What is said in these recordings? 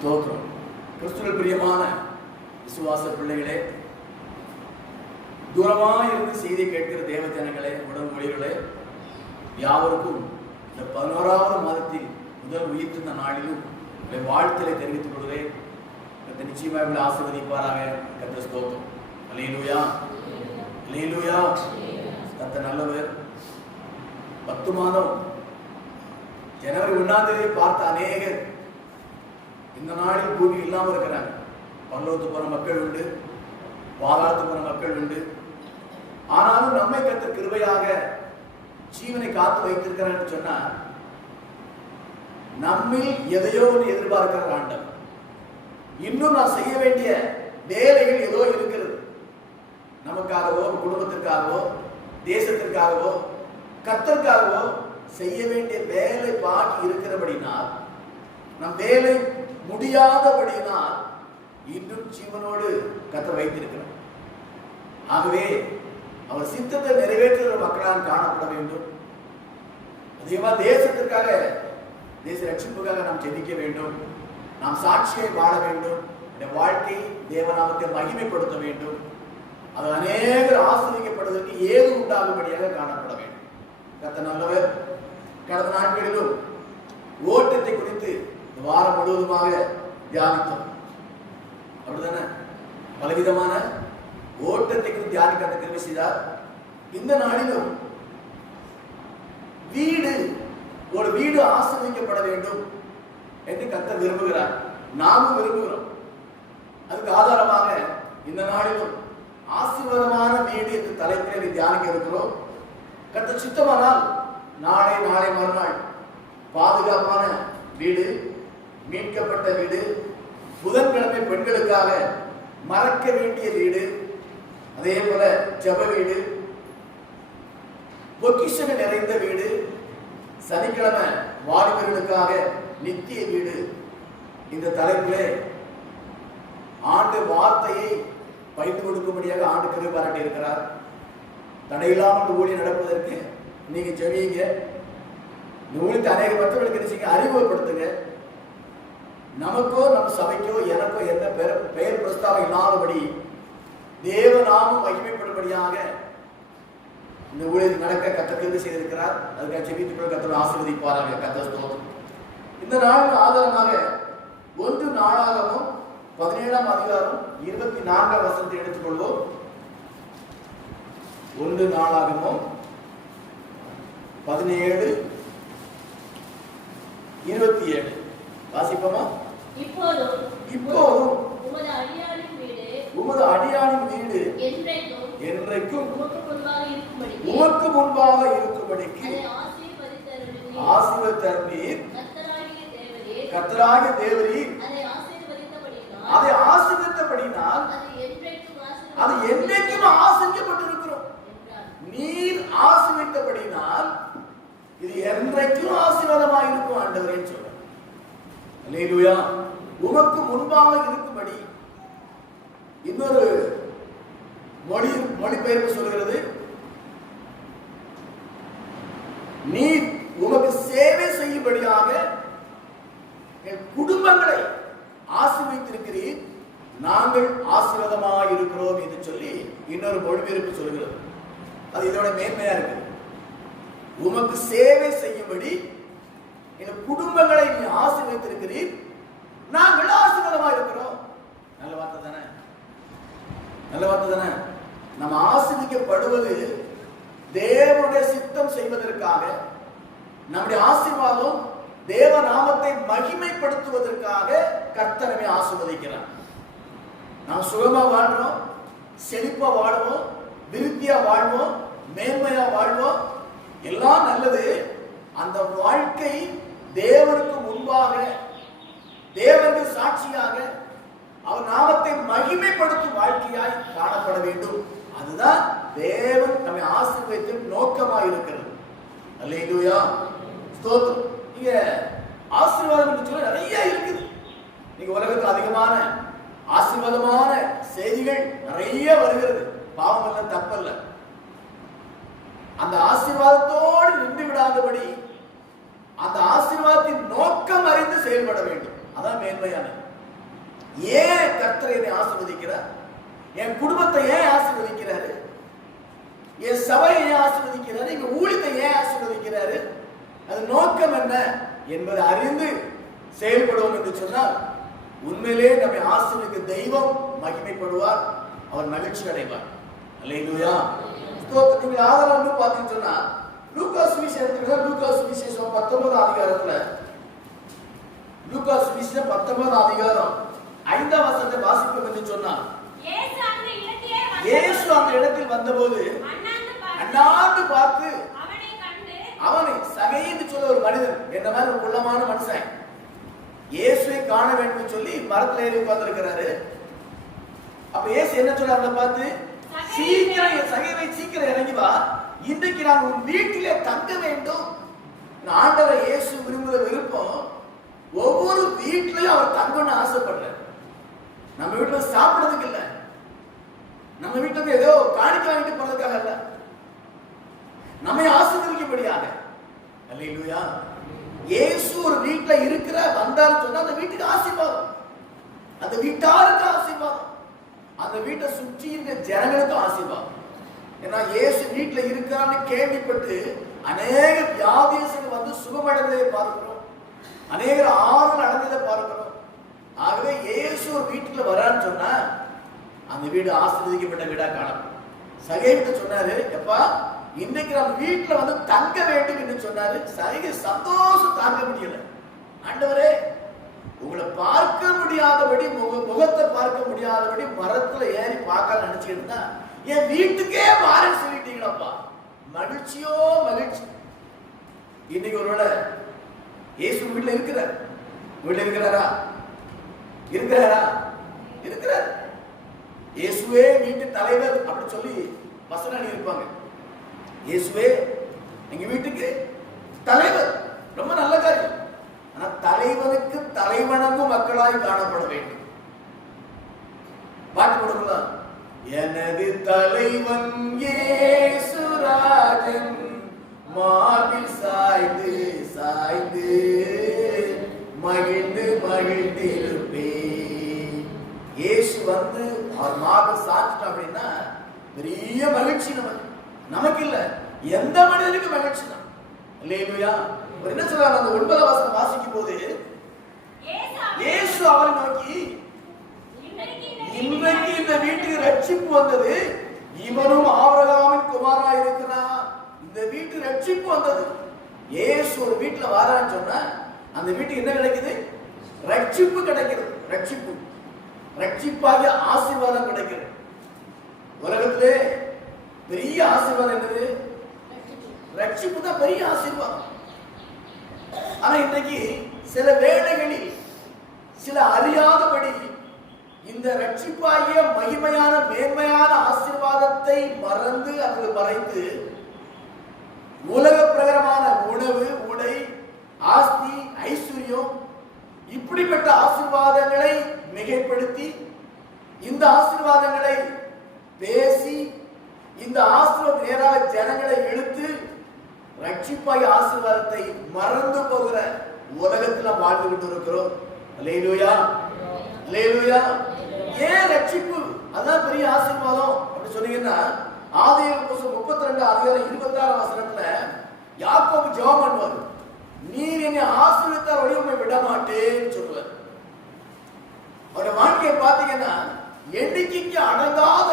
ஸ்தோத்திரம். கிறிஸ்துவில் பிரியமான விசுவாச பிள்ளைகளே, தூரமாயிருந்து செய்தி கேட்கிற தேவ ஜனங்களே, உடன்படிகளே, யாவருக்கும் இந்த 11வது மாதத்தில் முதல் உயிர்த்த நாளிலும் வாழ்த்தலை தெரிவித்துக் கொள்கிறேன். நிச்சயமாக இவளை ஆசீர்வதிப்பாராக. கர்த்தர் ஸ்தோத்திரம். அல்லேலூயா, அல்லேலூயா. கர்த்தர் நல்லவர். 10 மாதம் ஜனவரி 1ஆம் தேதி பார்த்த அநேகர் இந்த நாளில் பூமி இல்லாமல் இருக்கிறாங்க. பரலோகத்துக்கு போன மக்கள் உண்டு, பாதாளத்துக்கு போன மக்கள் உண்டு. ஆனாலும் நம்மை கர்த்தர் கிருபையாக ஜீவனை காத்து வைத்திருக்கிறான்னு சொன்னா, நம்மில் எதையோ ஒன்று எதிர்பார்க்கிற ஆண்டவர். இன்னும் நான் செய்ய வேண்டிய வேலைகள் ஏதோ இருக்கிறது. நமக்காகவோ, குடும்பத்திற்காகவோ, தேசத்திற்காகவோ, கர்த்தருக்காகவோ செய்ய வேண்டிய வேலை பாக்கி இருக்கிறபடினால், நம் வேலை முடியாதபடினால் இன்னும் ஜீவனோடு கர்த்தர் வைத்திருக்கிறார். ஆகவே அவர் சித்தத்தை நிறைவேற்றுகிற மக்களால் காணப்பட வேண்டும். அதிகமாக தேசத்திற்காக, தேச ரட்சிப்புக்காக நாம் ஜெபிக்க வேண்டும். நாம் சாட்சியை வாழ வேண்டும். இந்த வாழ்க்கை தேவநாமத்தை மகிமைப்படுத்த வேண்டும். அது அநேகர் ஆசீர்வதிக்கப்படுவதற்கு ஏது உண்டாகும்படியாக காணப்பட வேண்டும். கர்த்தர் நல்லவர். கடந்த நாட்களிலும் ஓட்டத்தை குறித்து இந்த வாரம் முழுவதுமாக தியானித்தோம். அப்படித்தானே? பலவிதமான ஓட்டத்தை குறித்து தியானிக்க கிருபை செய்தார். இந்த நாளிலும் ஒரு வீடு ஆசீர்வதிக்கப்பட வேண்டும் என்று கர்த்தர் விரும்புகிறார். நாமும் விரும்புகிறோம். அதுக்கு ஆதாரமாக இந்த நாளிலும் ஆசீர்வாதமான வீடு என்று தலைப்பில் தியானிக்க இருக்கிறோம். கர்த்தர் சித்தமானால் நாளை மறுநாள் பாதுகாப்பான வீடு, மீட்கப்பட்ட வீடு, புதன்கிழமை பெண்களுக்காக மறக்க வேண்டிய வீடு, அதே போல ஜெப வீடு, பொக்கிஷங்கள் நிறைந்த வீடு, சனிக்கிழமை வாலிபர்களுக்காக நித்திய வீடு. இந்த தலைப்பிலே ஆண்டு வார்த்தையை பகிர்ந்து கொடுக்கும்படியாக ஆண்டு கிருபை பாராட்டி இருக்கிறார். தடையில்லாமல் ஊழியம் நடப்பதற்கு நீங்க ஜெபிங்க. உங்களுக்கு அநேக மற்றவர்களுக்கு அறிமுகப்படுத்துங்க. நமக்கோ, நம்ம சபைக்கோ, எனக்கோ எந்த பெயர் பிரஸ்தாவம் இல்லாதபடி தேவநாமம் மகிமைப்படும்படியாக இந்த ஊழியர் நடக்க கர்த்தர் கிருபை செய்திருக்கிறார். அதுக்காக ஜெபித்துக் கர்த்தர் ஆசீர்வதிப்பாராக. கர்த்தர் ஸ்தோத்திரம். இந்த நாளின் ஆதாரமாக 1 நாளாகமம் 17ஆம் அதிகாரம் 24ஆம் வசனத்தை எடுத்துக்கொள்வோம். 1 நாளாகமம் 17:27 வாசிப்போமா? இப்போதும் உமது அடியாளின் வீடு என்றைக்கும் உமக்கு முன்பாக இருக்கும்படிக்கு ஆசீர்வதித்தருளீர். கர்த்தராகிய தேவரீர் அதை ஆசீர்வதித்தபடினால் அது என்றைக்கும் ஆசீர்வதிக்கப்பட்டிருக்கிறோம். நீர் ஆசீர்வதித்தபடினால் இது என்றைக்கும் ஆசீர்வாதமாக இருக்கும் ஆண்டவரே சொல்ற. அல்லேலூயா. உமக்கு முன்பாக இருக்கும்படி இன்னொரு மொழிபெயர்ப்பு சொல்கிறது, நீர் உமக்கு சேவை செய்யும்படியாக என் குடும்பங்களை ஆசீர்வதித்திருக்கிறீர், நாங்கள் ஆசீர்வாதமாக இருக்கிறோம் என்று சொல்லி இன்னொரு மொழிபெயர்ப்பு சொல்கிறது. அது இதோட மேன்மையா இருக்கு. உமக்கு சேவை செய்யும்படி என் குடும்பங்களை நீ ஆசீர்வதித்திருக்கிறீர், நாங்கள் ஆசீர்வாதமாக இருக்கிறோம். நல்ல வார்த்தை தானே? நல்ல வார்த்தை தானே? நம்ம ஆசீர்வதிக்கப்படுவது தேவனுடைய சித்தம் செய்வதற்காக, நம்முடைய ஆசீர்வாதம் தேவ நாமத்தை மகிமைப்படுத்துவதற்காக கர்த்தர் நம்மை ஆசீர்வதிக்கிறார். நாம் சுகமா வாழ்றோம், செழிப்பா வாழ்வோம், விருத்தியா வாழ்வோம், மேன்மையா வாழ்வோம், எல்லாம் நல்லது. அந்த வாழ்க்கை தேவனுக்கு முன்பாக, தேவனுக்கு சாட்சியாக, அவர் நாமத்தை மகிமைப்படுத்தும் வாழ்க்கையாய் காணப்பட வேண்டும். அதுதான் தேவன் நம்மை ஆசீர்வதிக்கும் நோக்கமாக இருக்கிறது. அல்லேலூயா, ஸ்தோத்திரம். நீங்க ஆசீர்வாதம் சொல்ல நிறைய இருக்குது. நீங்க உலகத்தில் அதிகமான ஆசீர்வாதமான செய்திகள் நிறைய வருகிறது. பாவம் அல்ல, தப்பல்ல. அந்த ஆசீர்வாதத்தோடு நின்று விடாதபடி அந்த ஆசீர்வாதத்தின் நோக்கம் அறிந்து செயல்பட வேண்டும். அதான் மேன்மையான. என் குடும்பத்தை ஏன் ஆசீர்வதிக்கிறாரு? என் சபையை ஏன் ஆசீர்வதிக்கிறாரு? எங்க ஊழியத்தை ஏன் ஆசீர்வதிக்கிறாரு? அது நோக்கம் என்ன என்பதை அறிந்து செயல்படுவோம் என்று சொன்னால் உண்மையிலே நம்மை ஆசீர்வதிக்க தெய்வம் மகிமைப்படுவார், அவர் மகிழ்ச்சி அடைவார். அல்லேலூயா. நீங்க ஆதாரம் பார்த்தீங்கன்னு சொன்னா லூக்கா சுவிசேஷம், லூக்கா சுவிசேஷம் 19ஆம் அதிகாரத்துல, லூக்கா சுவிசேஷம் 19ஆம் அதிகாரம் 5ஆம் வசனத்தை வாசிப்போம் என்று சொன்னார். இயேசு அந்த இடத்தில் வந்தபோது அண்ணாந்து பார்த்து அவனை சகை என்று சொல்ல ஒரு மனிதன், என்ன மாதிரி ஒரு குள்ளமான மனுஷன் இயேசுவை காண வேண்டும் சொல்லி மரத்துல ஏறி உட்கார்ந்திருக்கிறாரு. அப்ப இயேசு என்ன சொல்றாங்க பார்த்து, சீக்கிரம் சகைவை சீக்கிரம் இறங்கி வா, இன்றைக்கு நான் உன் வீட்டிலே தங்க வேண்டும். ஆண்டவர் இயேசு விரும்புகிற விருப்பம் ஒவ்வொரு வீட்டிலையும் அவர் தங்கணும்னு ஆசைப்படுறார். நம்ம வீட்டுல சாப்பிடுறதுக்கு இல்ல, நம்ம வீட்டுக்கு ஏதோ காணிக்க வாங்கிட்டு போறதுக்காக இல்ல, நம்மை ஆசீர்வதிக்கும்படியாக. அல்லேலூயா. இயேசு ஒரு வீட்டுல இருக்கிற வந்தான்னு சொன்னா அந்த வீட்டுக்கு ஆசீர்வாதம், அந்த வீட்டாருக்கு ஆசீர்வாதம், அந்த வீட்டை சுற்றி இருக்க ஜனங்களுக்கு ஆசீர்வாதம். ஏன்னா இயேசு வீட்டுல இருக்கான்னு கேள்விப்பட்டு அநேக வியாதியர்கள் வந்து சுகமடைந்ததை பார்க்கிறோம், அநேகர் ஆறுதல் அடைந்ததை பார்க்கிறோம். ஆகவே இயேசு ஒரு வீட்டுக்குள்ள வரான்னு சொன்னா அந்த வீடு ஆசீர்வதிக்கப்பட்ட வீடா காணப்படும். சகேவிட்ட சொன்னாரு, எப்பா இன்னைக்கு நம்ம வீட்டுல வந்து தங்க வேண்டும் என்று சொன்னாரு. சகே சந்தோஷம் தாங்க முடியல. ஆண்டவரே, உங்களை பார்க்க முடியாதபடி, முகத்தை பார்க்க முடியாதபடி மரத்துல ஏறி பார்க்க நினைச்சுக்கிட்டு தான் என் வீட்டுக்கே வாரன்னு சொல்லிட்டீங்களப்பா. மகிழ்ச்சியோ மகிழ்ச்சி. இன்னைக்கு ஒருவேளை இயேசு வீட்டுல இருக்கிறார், வீட்டுல இருக்கிறாரா? இருக்கிறாரா? இருக்கிறார். இயேசுவே வீட்டு தலைவர் அப்படி சொல்லி வசனம் இருப்பாங்க. இயேசுவே எங்க வீட்டுக்கு தலைவர், ரொம்ப நல்ல காரியம். ஆனா தலைவனுக்கு தலைவணங்கும் மக்களாய் காணப்பட வேண்டும். பாட்டு கொடுக்கலாம். எனது தலைவன் இயேசுராஜன் மார்பில் சாய்ந்து சாய்ந்து மகிழ்ந்து மகிழ்ந்திருப்பேன். இயேசு வந்து அவர் மார்பில் சாய்ச்சிட்டோம் அப்படின்னா பெரிய மகிழ்ச்சி நமக்கு இல்ல, எந்த மனிதனுக்கு மகிழ்ச்சி தான். அல்லேலூயா. என்ன சொல்றாங்க? அந்த 9ஆம் வசனம் வாசிக்கும் போது இயேசு அவரை நோக்கி, இன்றைக்கு இந்த வீட்டுக்கு ரட்சிப்பு வந்தது, இவனும் ஆபிரகாமின் குமாரனாய் இருக்கிறான். இந்த வீட்டுக்கு ரட்சிப்பு வந்தது. இயேசு ஒரு வீட்டுல வாரான்னு சொன்னா அந்த வீட்டுக்கு என்ன கிடைக்குது? ரட்சிப்பு கிடைக்கிறது. ரட்சிப்பு, ரட்சிப்பாகிய ஆசீர்வாதம் கிடைக்கிறது. உலகத்திலே பெரிய ஆசீர்வாதம் என்னது? ரட்சிப்பு தான் பெரிய ஆசீர்வாதம். ஆனா இன்றைக்கு சில வேளைகளில் சில அறியாதபடி இந்த ரட்சிப்பாகிய மகிமையான மேன்மையான ஆசீர்வாதத்தை மறந்து அல்லது மறைத்து உலக பிரகாரமான உணவு, உடை, ஆஸ்தி, ஐஸ்வர்யம் இப்படிப்பட்ட ஆசீர்வாதங்களை மிகைப்படுத்தி இந்த ஆசீர்வாதங்களை பேசி இந்த ஆசீர்வாத நேராக ஜனங்களை இழுத்து ரட்சிப்பாய் ஆசீர்வாதத்தை மறந்து போகிற உலகத்தில் வாழ்ந்து கொண்டு இருக்கிறோம். அல்லேலூயா, அல்லேலூயா. ஏன் ரட்சிப்பு? அதான் பெரிய ஆசீர்வாதம் அப்படி சொன்னீங்கன்னா, ஆதியாகமம் 32 அதிகாரம் 26 வசனத்துல யாக்கோபு ஜெபம் பண்ணுவார். நீர் என்னை ஆசீர்வதித்தால் ஒழிய உம்மை விட மாட்டேன்னு சொல்லுவார். அவருடைய வாழ்க்கையை பார்த்தீங்கன்னா எண்ணிக்கைக்கு அடங்காத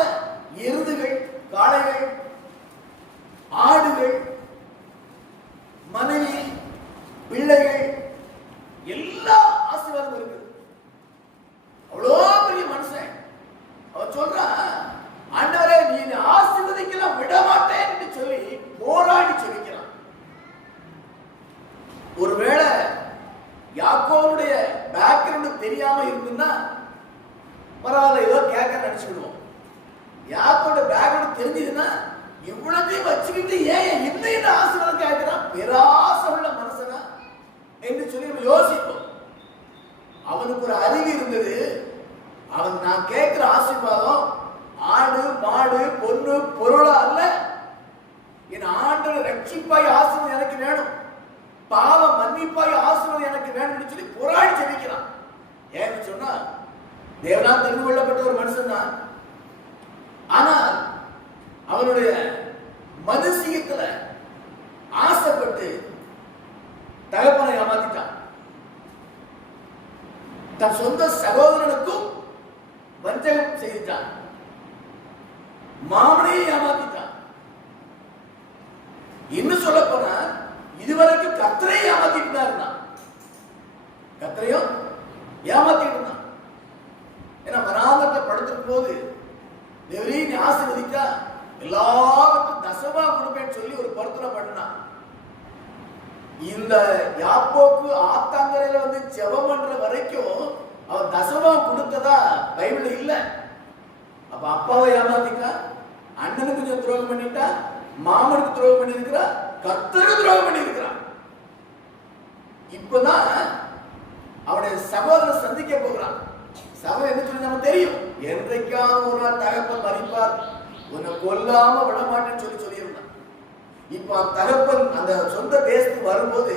எருதுகள், காளைகள், ஆடுகள், மனைவி, பிள்ளைகள், எல்லா ஆசீர்வாதமும் இருக்கு. அவ்வளோ பெரிய மனுஷன். அவர் சொல்றான், ஆண்டவரே நீ ஆசீர்வதிக்கலாம் விட மாட்டேன் என்று சொல்லி போராடி சொல்லிக்கிறான். ஒருவேளை யாக்கோபுடைய பேக்ரவுண்ட் தெரியாம இருக்குன்னா பரவாயில்ல, ஏதோ கேட்க நினைச்சுடுவோம். யாக்கோபுடைய பேக்ரவுண்ட் தெரிஞ்சதுன்னா இவ்வளத்தையும் வச்சுக்கிட்டு ஏன் இந்த ஆசீர்வாதம் கேட்கிறான், பேராசை உள்ள மனுஷனா என்று சொல்லி நம்ம யோசிப்போம். அவனுக்கு ஒரு அறிவு இருந்தது. அவன் நான் கேட்கிற ஆசீர்வாதம் ஆடு, மாடு, பொண்ணு, பொருளா அல்ல, என் ஆண்டவர் ரட்சிப்பாய் ஆசீர்வாதம் எனக்கு வேணும், பாவ மன்னிப்பாய் ஆசீர்வாதம் எனக்கு வேணும்னு சொல்லி போராடி ஜெபிக்கிறான். ஏன்னு சொன்னா தேவனால் தெரிந்து கொள்ளப்பட்ட ஒரு மனுஷன் தான். ஆனால் அவனுடைய மனசியத்துல ஆசைப்பட்டு தகப்பனை ஏமாத்திட்டான். தன் சொந்த சகோதரனுக்கும் வஞ்சகம் செய்துட்டான். மாமனையை ஏமாத்திட்டான். இன்னும் சொல்ல போனா இதுவரைக்கும் கர்த்தரை ஏமாத்திட்டு இருந்தான். கர்த்தரையும் ஏமாத்திட்டு இருந்தான். ஏன்னா வராமத்தை படுத்திருக்கும் போது தேவரே நீ ஆசீர்வதித்தா எல்லாருக்கும் தசமா கொடுப்பேன்னு சொல்லி ஒரு பொருத்தனை பண்ணான். இந்த யாக்கோபு ஆத்தாங்கரையில வந்து ஜெபம் பண்ற வரைக்கும் அவன் தசமா கொடுத்ததா பைபிள்ல இல்ல. அப்ப அப்பாவை ஏமாத்திட்டா, அண்ணனுக்கு கொஞ்சம் துரோகம் பண்ணிட்டா, மாமனுக்கு துரோகம் பண்ணி இருக்கிறா, கர்த்தருக்கு துரோகம் பண்ணி இருக்கிறான். இப்பதான் அவனுடைய சகோதரன் சந்திக்க போகிறான். சகோதரன் என்ன சொல்லி நமக்கு தெரியும், என்றைக்காவது ஒரு நாள் தகப்பன் மறிப்பார், உன்னை கொல்லாம விட மாட்டேன்னு சொல்லியிருந்தான். இப்ப தகப்பன் அந்த சொந்த தேசத்துக்கு வரும்போது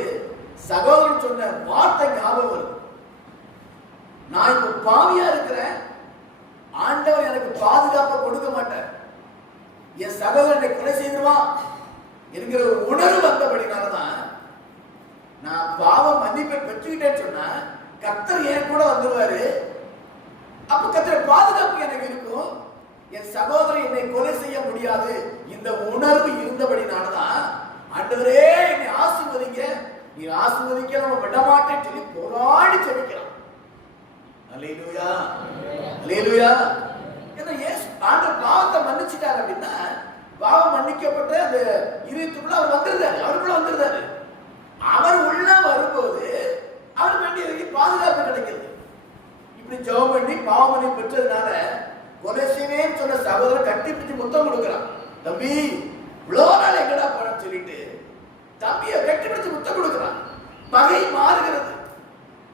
சகோதரன் சொன்ன வார்த்தை ஞாபகம் வருது. நான் இப்ப பாவியா இருக்கிறேன், ஆண்டவர் எனக்கு பாதுகாப்பை கொடுக்க மாட்டார், என் சகோதரனை கொலை செய்துவான் என்கிற ஒரு உணர்வு வந்தபடினாலதான் நான் பாவம் மன்னிப்பை பெற்றுக்கிட்டேன்னு சொன்னா கர்த்தர் என் கூட வந்துருவாரு. அப்ப கர்த்தர் பாதுகாப்பு எனக்கு இருக்கும், என் சகோதரன் என்னை கொலை செய்ய முடியாது. இந்த உணர்வு இருந்தபடினாலதான் ஆண்டவரே என்னை ஆசீர்வதிங்க, நீ ஆசீர்வதிக்க நம்ம விட மாட்டேன்னு சொல்லி போராடி ஜெபிக்கிறான். அல்லேலூயா, அல்லேலூயா. ஏன்னா இயேசு ஆண்டவர் பாவத்தை மன்னிச்சிட்டாரு அப்படின்னா பாவம் மன்னிக்கப்பட்ட அந்த இருதயத்துக்குள்ள அவர் வந்துருந்தாரு, அவருக்குள்ள வந்துருந்தாரு. அவர் உள்ள வரும்போது அவர் வேண்டிய பாதுகாப்பு கிடைக்கிறது. இப்படி ஜெபம் பண்ணி பாவம் மன்னிப்பு பெற்றதுனால கொலை செய்வேன்னு சொன்ன சகோதரன் கட்டி பிடிச்சு முத்தம் கொடுக்கிறான். தம்பி இவ்வளோ நாள் எங்கடா போனன்னு சொல்லிட்டு தம்பியை கட்டி பிடிச்சு முத்தம் கொடுக்கிறான். பகை மாறுகிறது.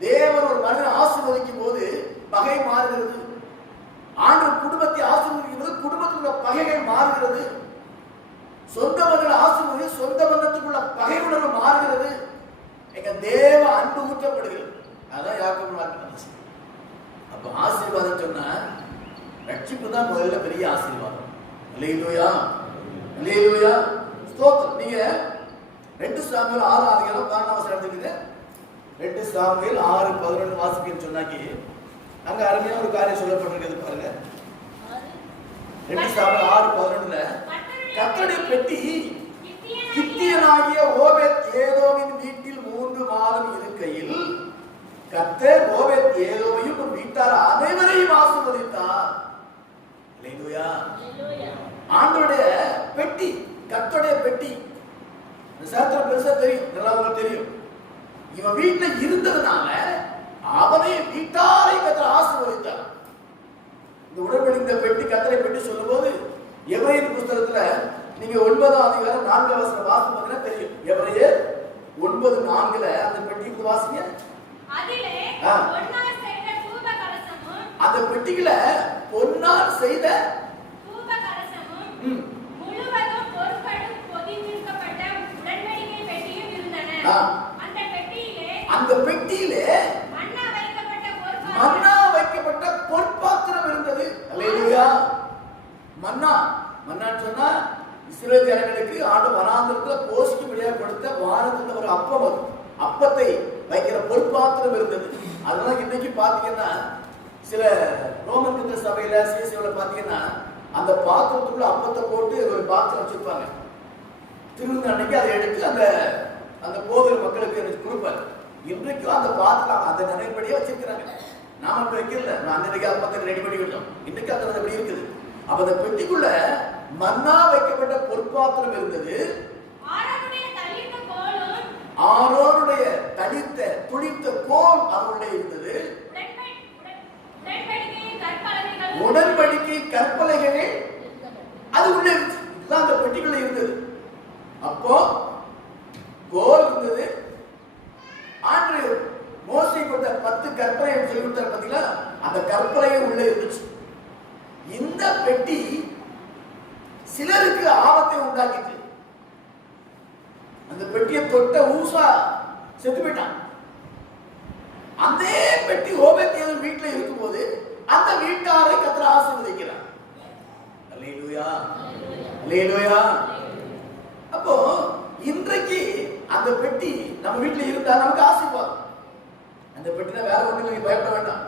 தேவன் ஒரு மனிதனை ஆசீர்வதிக்கும் போது பகை மாறுகிறது. ஆண்டவர் குடும்பத்தை ஆசீர்வதிக்கும் போது குடும்பத்துக்குள்ள பகைகள் மாறுகிறது. சொந்த பந்தங்களை ஆசீர்வதி சொந்த பந்தத்துக்குள்ள பகை உணர்வு மாறுகிறது. எங்க தேவ அன்பு ஊற்றப்படுகிறது. அதான் யாக்கோபு வார்த்தை. அப்ப ஆசீர்வாதம் சொன்னா ரட்சிப்பு தான் முதல்ல பெரிய ஆசீர்வாதம். அல்லேலூயா, அல்லேலூயா, ஸ்தோத்திரம். நீங்க 2 சாமுவேல் 6 காரணவசனம் எடுத்துக்கிட்டு 2 சாமுவேல் 6:11 வாசிக்கன்னு சொன்னாக்கி அங்க அருமையான ஒரு காரியம் சொல்லப்பட்டிருக்கிறது பாருங்க. 2 சாமுவேல் 6:11 கர்த்தருடைய பெட்டி கித்தியனாகிய ஓபேத் ஏதோமின் வீட்டில் 3 மாதம் இருக்கையில் கர்த்தர் ஓபேத் ஏதோமையும் வீட்டார் அனைவரையும் ஆசீர்வதித்தார். அல்லேலூயா. ஆண்டவருடைய பெட்டி, கர்த்தருடைய பெட்டி, இந்த சரித்திரம் பெருசா தெரியும், நல்லா உங்களுக்கு தெரியும். இவன் வீட்டுல இருந்ததுனால அவனை வீட்டாரை கர்த்தர் ஆசீர்வதித்தார். இந்த உடன்படிக்கை இந்த பெட்டி கர்த்தரை பெட்டி சொல்லும் போது எபிரேயர் புத்தகத்துல நீங்க 9ஆம் அதிகாரம் 4ஆம் வசனம் வாசிப்பீங்கன்னா தெரியும். எபிரேயர் 9:4 அந்த பெட்டிக்கு வாசிங்க. அதிலே பொன்னால் செய்த தூப கலசமும், அந்த பெட்டிக்குள்ள பொன்னால் செய்த தூப கலசமும் முழுவதும் பொற்களும் பொதிந்திருக்கப்பட்ட உடன்படிக்கை பெட்டியும் இருந்தன. அந்த பெட்டியிலே மன்னா வைக்கப்பட்ட பொற்பாத்திரம் இருந்தது. அல்லேலூயா. மன்னான்னு சொன்னா இஸ்ரவேல் ஜனங்களுக்கு ஆண்டு வனாந்திரத்துல போஷிக்கும்படியாக கொடுத்த வானத்துல ஒரு அப்பம், அது அப்பத்தை வைக்கிற பொற்பாத்திரம் இருந்தது. அதனால இன்னைக்கு பாத்தீங்கன்னா சில ரோமன் கிறிஸ்தவ சபையில சிஎஸ்ஐல பாத்தீங்கன்னா அந்த பாத்திரத்துக்குள்ள அப்பத்தை போட்டு ஒரு பாத்திரம் வச்சிருப்பாங்க. திருவிழா அன்னைக்கு அதை எடுத்து அந்த அந்த போகிற மக்களுக்கு எனக்கு கொடுப்பாரு. இன்றைக்கும் அந்த பாத்திரம் அந்த நினைப்படியே வச்சிருக்கிறாங்க. நாம இப்ப வைக்கல, நான் அன்னைக்கு அப்பத்தை ரெடி பண்ணி விட்டோம். இன்னைக்கு அந்த அப்படி இருக்குது. அப்ப அந்த பெட்டிக்குள்ள மன்னா வைக்கப்பட்ட பொற்பாத்திரம் இருந்தது. ஆரோனுடைய தடித்த துளித்த கோல் அவருடைய இருந்தது. உடன்படிக்கை கற்பலைகள் அது உள்ள இருந்துச்சு. இதுதான் அந்த பெட்டிக்குள்ள இருந்தது. அப்போ கோல் இருந்தது. ஆண்டு மோசே கொடுத்த 10 கற்பனை சொல்லி கொடுத்தார் பார்த்தீங்களா, அந்த கற்பனையே உள்ள இருந்துச்சு. இந்த பெட்டி சிலருக்கு ஆபத்தை உண்டாக்கிட்டு அந்த பெட்டியை தொட்ட ஊசா செத்து போயிட்டான். அந்த பெட்டி ஓபேத் வீட்டுல இருக்கும்போது அந்த வீட்டாரை கர்த்தர் ஆசீர்வதிக்கிறார். அல்லேலூயா, அல்லேலூயா. அப்போ இன்றைக்கு அந்த பெட்டி நம்ம வீட்டில் இருந்தா நமக்கு ஆசீர்வாதம். அந்த பெட்டினா வேற ஒண்ணு நீங்க பயப்பட வேண்டாம்.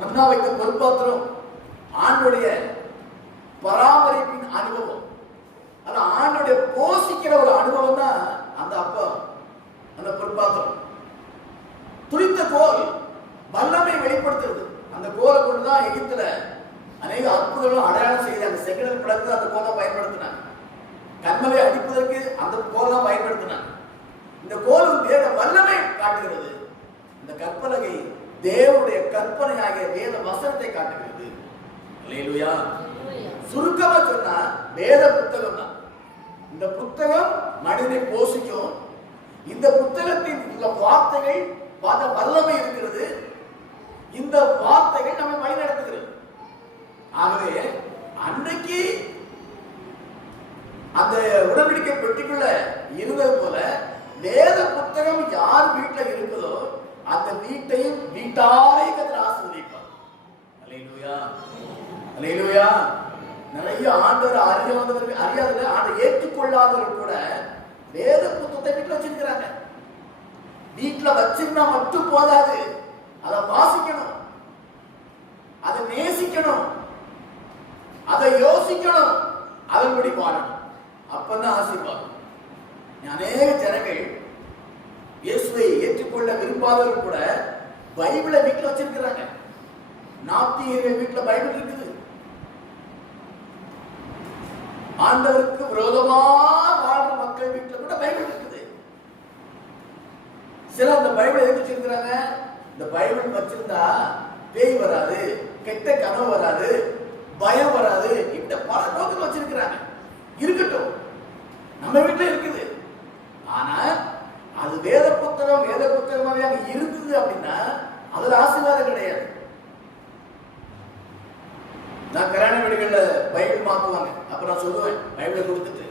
மன்னா வைத்த பொற்பாத்திரம் ஆண்டுடைய பராமரிப்பின் அனுபவம், ஆனா ஆண்டுடைய போஷிக்கிற ஒரு அனுபவம் தான் அந்த அப்பம், அந்த பொற்பாத்திரம். துளித்த கோல் வல்லமை வெளிப்படுத்துறது. அந்த கோலை கொண்டுதான் எகிப்துல அநேக அற்புதங்களும் அடையாளம் செய்து அந்த செங்கடல் பிளந்து அந்த கோலை பயன்படுத்தினாங்க. கண்மலை அடிப்பதற்கு அந்த கோலை பயன்படுத்தினாங்க. இந்த கோலும் தேவ வல்லமை காட்டுகிறது. இந்த கற்பலகை தேவனுடைய கற்பனையாகிய வேத வசனத்தை காட்டுகிறது. அல்லேலூயா. சுருக்கமா சொன்னா வேத புத்தகம் தான். இந்த புத்தகம் மனிதனை போஷிக்கும். இந்த புத்தகத்தின் உள்ள வார்த்தைகள் வல்லமை இருக்கிறது. இந்த வார்த்தைகள் நம்மை வழிநடத்துகிறது. ஆகவே அன்றைக்கு அந்த உடன்படிக்கை பெட்டிக்குள்ள இருந்தது போல வேத புத்தகம் யார் வீட்டில் இருக்குதோ அந்த வீட்டையும் வீட்டாரை கர்த்தர் ஆசீர்வதிப்பார். அல்லேலூயா, அல்லேலூயா. நிறைய ஆண்டவர் அறியாதவர்கள், அறியாதவர்கள், அதை ஏற்றுக்கொள்ளாதவர்கள் கூட வேத புத்தகத்தை வீட்டில் வச்சிருக்கிறாங்க. வீட்டில் வச்சிருந்தா மட்டும் போதாது, அதை வாசிக்கணும், அதை நேசிக்கணும், அதை யோசிக்கணும், அதன்படி வாழணும். அப்பதான் ஆசீர்வாதம். அநேக ஜனங்கள் இயேசுவை ஏற்றுக்கொள்ள விரும்பாதவர்கள் கூட பைபிளை வீட்டில் வச்சிருக்கிறாங்க. நாத்திகர்கள் வீட்டில் பைபிள் இருக்குது. ஆண்டவருக்கு விரோதமா வாழ்ற மக்கள் வீட்டில் கூட பைபிள் இருக்குது. சில அந்த பைபிளை எதுக்கு வச்சிருக்கிறாங்க? இந்த பைபிள் வச்சிருந்தா பேய் வராது, கெட்ட கனவு வராது, பயம் வராது, இந்த பல நோக்கங்கள் வச்சிருக்கிறாங்க. இருக்கட்டும், நம்ம வீட்டில் இருக்குது. ஆனா அது வேத புத்தகமாவே அங்க இருக்குது அப்படின்னா அதுல ஆசீர்வாதம் கிடையாது. நான் கல்யாண வீடுகள்ல பைபிள் மாத்துவாங்க. அப்ப நான் சொல்லுவேன், பைபிளை கொடுத்துட்டு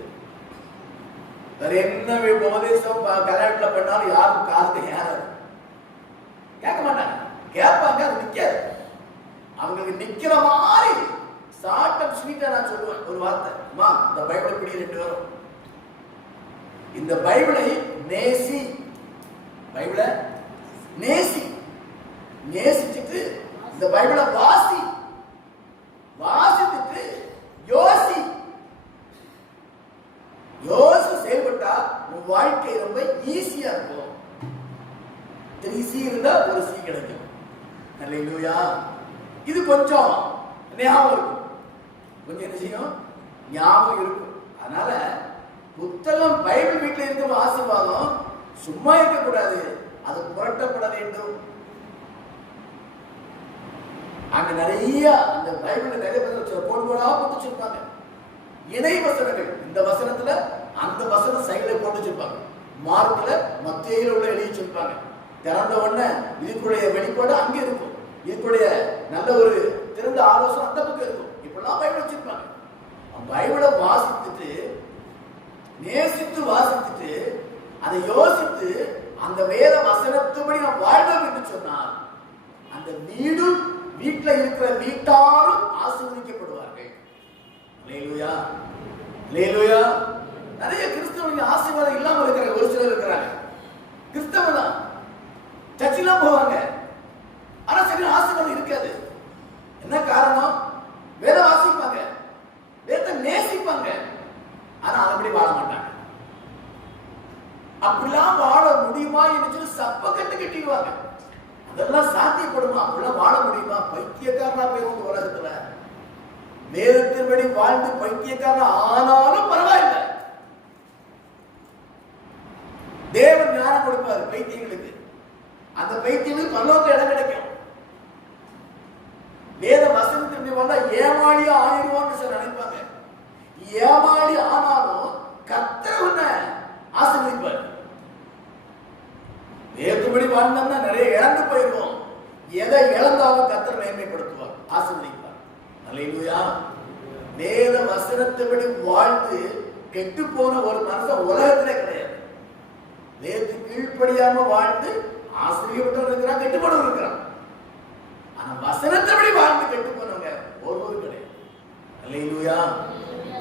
வேற என்ன உபதேசம் கல்யாணத்துல பண்ணாலும் யாரும் காலத்தை ஏறாது, கேட்க மாட்டாங்க. கேட்பாங்க, அது நிக்காது. அவங்களுக்கு நிக்கிற மாதிரி ஷார்ட் அண்ட் ஸ்வீட்டா நான் சொல்லுவேன் ஒரு வார்த்தை, அம்மா இந்த பைபிளை பிடி 2 வரும். இந்த பைபிளை நேசி, பைபிளை நேசி, நேசிச்சுட்டு இந்த பைபிளை வாசி, வாசித்துட்டு யோசி, யோசி செயல்பட்டா உன் வாழ்க்கை ரொம்ப ஈஸியா இருக்கும். 3C இருந்தா 1C கிடைக்கும். அல்லேலூயா. இது கொஞ்சம் ஞாபகம் இருக்கும், கொஞ்சம் என்ன செய்யும், ஞாபகம் இருக்கும். அதனால புத்தகம் பைபிள் வீட்டில் இருக்கும் ஆசீர்வாதம் சும்மா இருக்கக்கூடாது, அது புரட்டப்பட வேண்டும். அங்க நிறைய அந்த பைபிள் நிறைய போடுபோடா போட்டு வச்சிருப்பாங்க. இணை வசனங்கள், இந்த வசனத்துல அந்த வசனம் சைடுல போட்டு வச்சிருப்பாங்க. மார்க்ல மத்தேயில உள்ள எழுதி வச்சிருப்பாங்க. திறந்த உடனே இதுக்குடைய வெளிப்பாடு அங்க இருக்கும், இதுக்குடைய நல்ல ஒரு திறந்த ஆலோசனை அந்த பக்கம் இருக்கும். இப்பெல்லாம் பைபிள் வச்சிருப்பாங்க. பைபிளை வாசித்துட்டு நேசித்து வாசித்துட்டு அதை யோசித்து அந்த வேத வசனத்துபடி நாம் வாழ்ந்தோம் என்று சொன்னால் அந்த வீடும் வீட்டில் இருக்கிற வீட்டாரும் ஆசீர்வதிக்கப்படுவார்கள். அல்லேலூயா, அல்லேலூயா. நிறைய கிறிஸ்தவனுக்கு ஆசீர்வாதம் இல்லாமல் இருக்கிற ஒரு சிலர் இருக்கிறாங்க. கிறிஸ்தவ தான், சர்ச்செல்லாம் போவாங்க, ஆனா சரி ஆசீர்வாதம் இருக்காது. என்ன காரணம்? வேதம் வாசிப்பாங்க, வேதத்தை நேசிப்பாங்க, ஆனா அதன்படி வாழ மாட்டாங்க. அப்படிலாம் வாழ முடியுமா என்று சொல்லி சப்ப கட்டு கட்டிடுவாங்க. அதெல்லாம் சாத்தியப்படுமா? அப்படிலாம் வாழ முடியுமா? பைத்தியக்காரனா போயிருந்த உலகத்துல வேதத்தின்படி வாழ்ந்து பைத்தியக்காரனா ஆனாலும் பரவாயில்லை, தேவன் ஞானம் கொடுப்பாரு பைத்தியங்களுக்கு. அந்த பைத்தியங்களுக்கு பரலோகத்துல இடம் கிடைக்கும். வேத வசனத்தின்படி வந்தா ஏமாளியா ஆயிடுவோம்னு சிலர் நினைப்பாங்க. ஏமாளி ஆனாலும் கர்த்தர் உன்னை ஆசீர்வதிப்பார். வேதத்தின்படி வாழ்ந்தோம்னா நிறைய இழந்து போயிடுவோம். எதை இழந்தாலும் கர்த்தர் மேன்மைப்படுத்துவார், ஆசீர்வதிப்பார். அல்லேலூயா. வேத வசனத்தின்படி வாழ்ந்து கெட்டு போன ஒரு மனுஷன் உலகத்திலே கிடையாது. வேதத்துக்கு கீழ்ப்படியாம வாழ்ந்து ஆசிரியப்பட்டவர் இருக்கிறான், கெட்டு போனவர் இருக்கிறான். ஆனா வசனத்தின்படி வாழ்ந்து கெட்டு போனவங்க ஒருவரும் கிடையாது. அல்லேலூயா,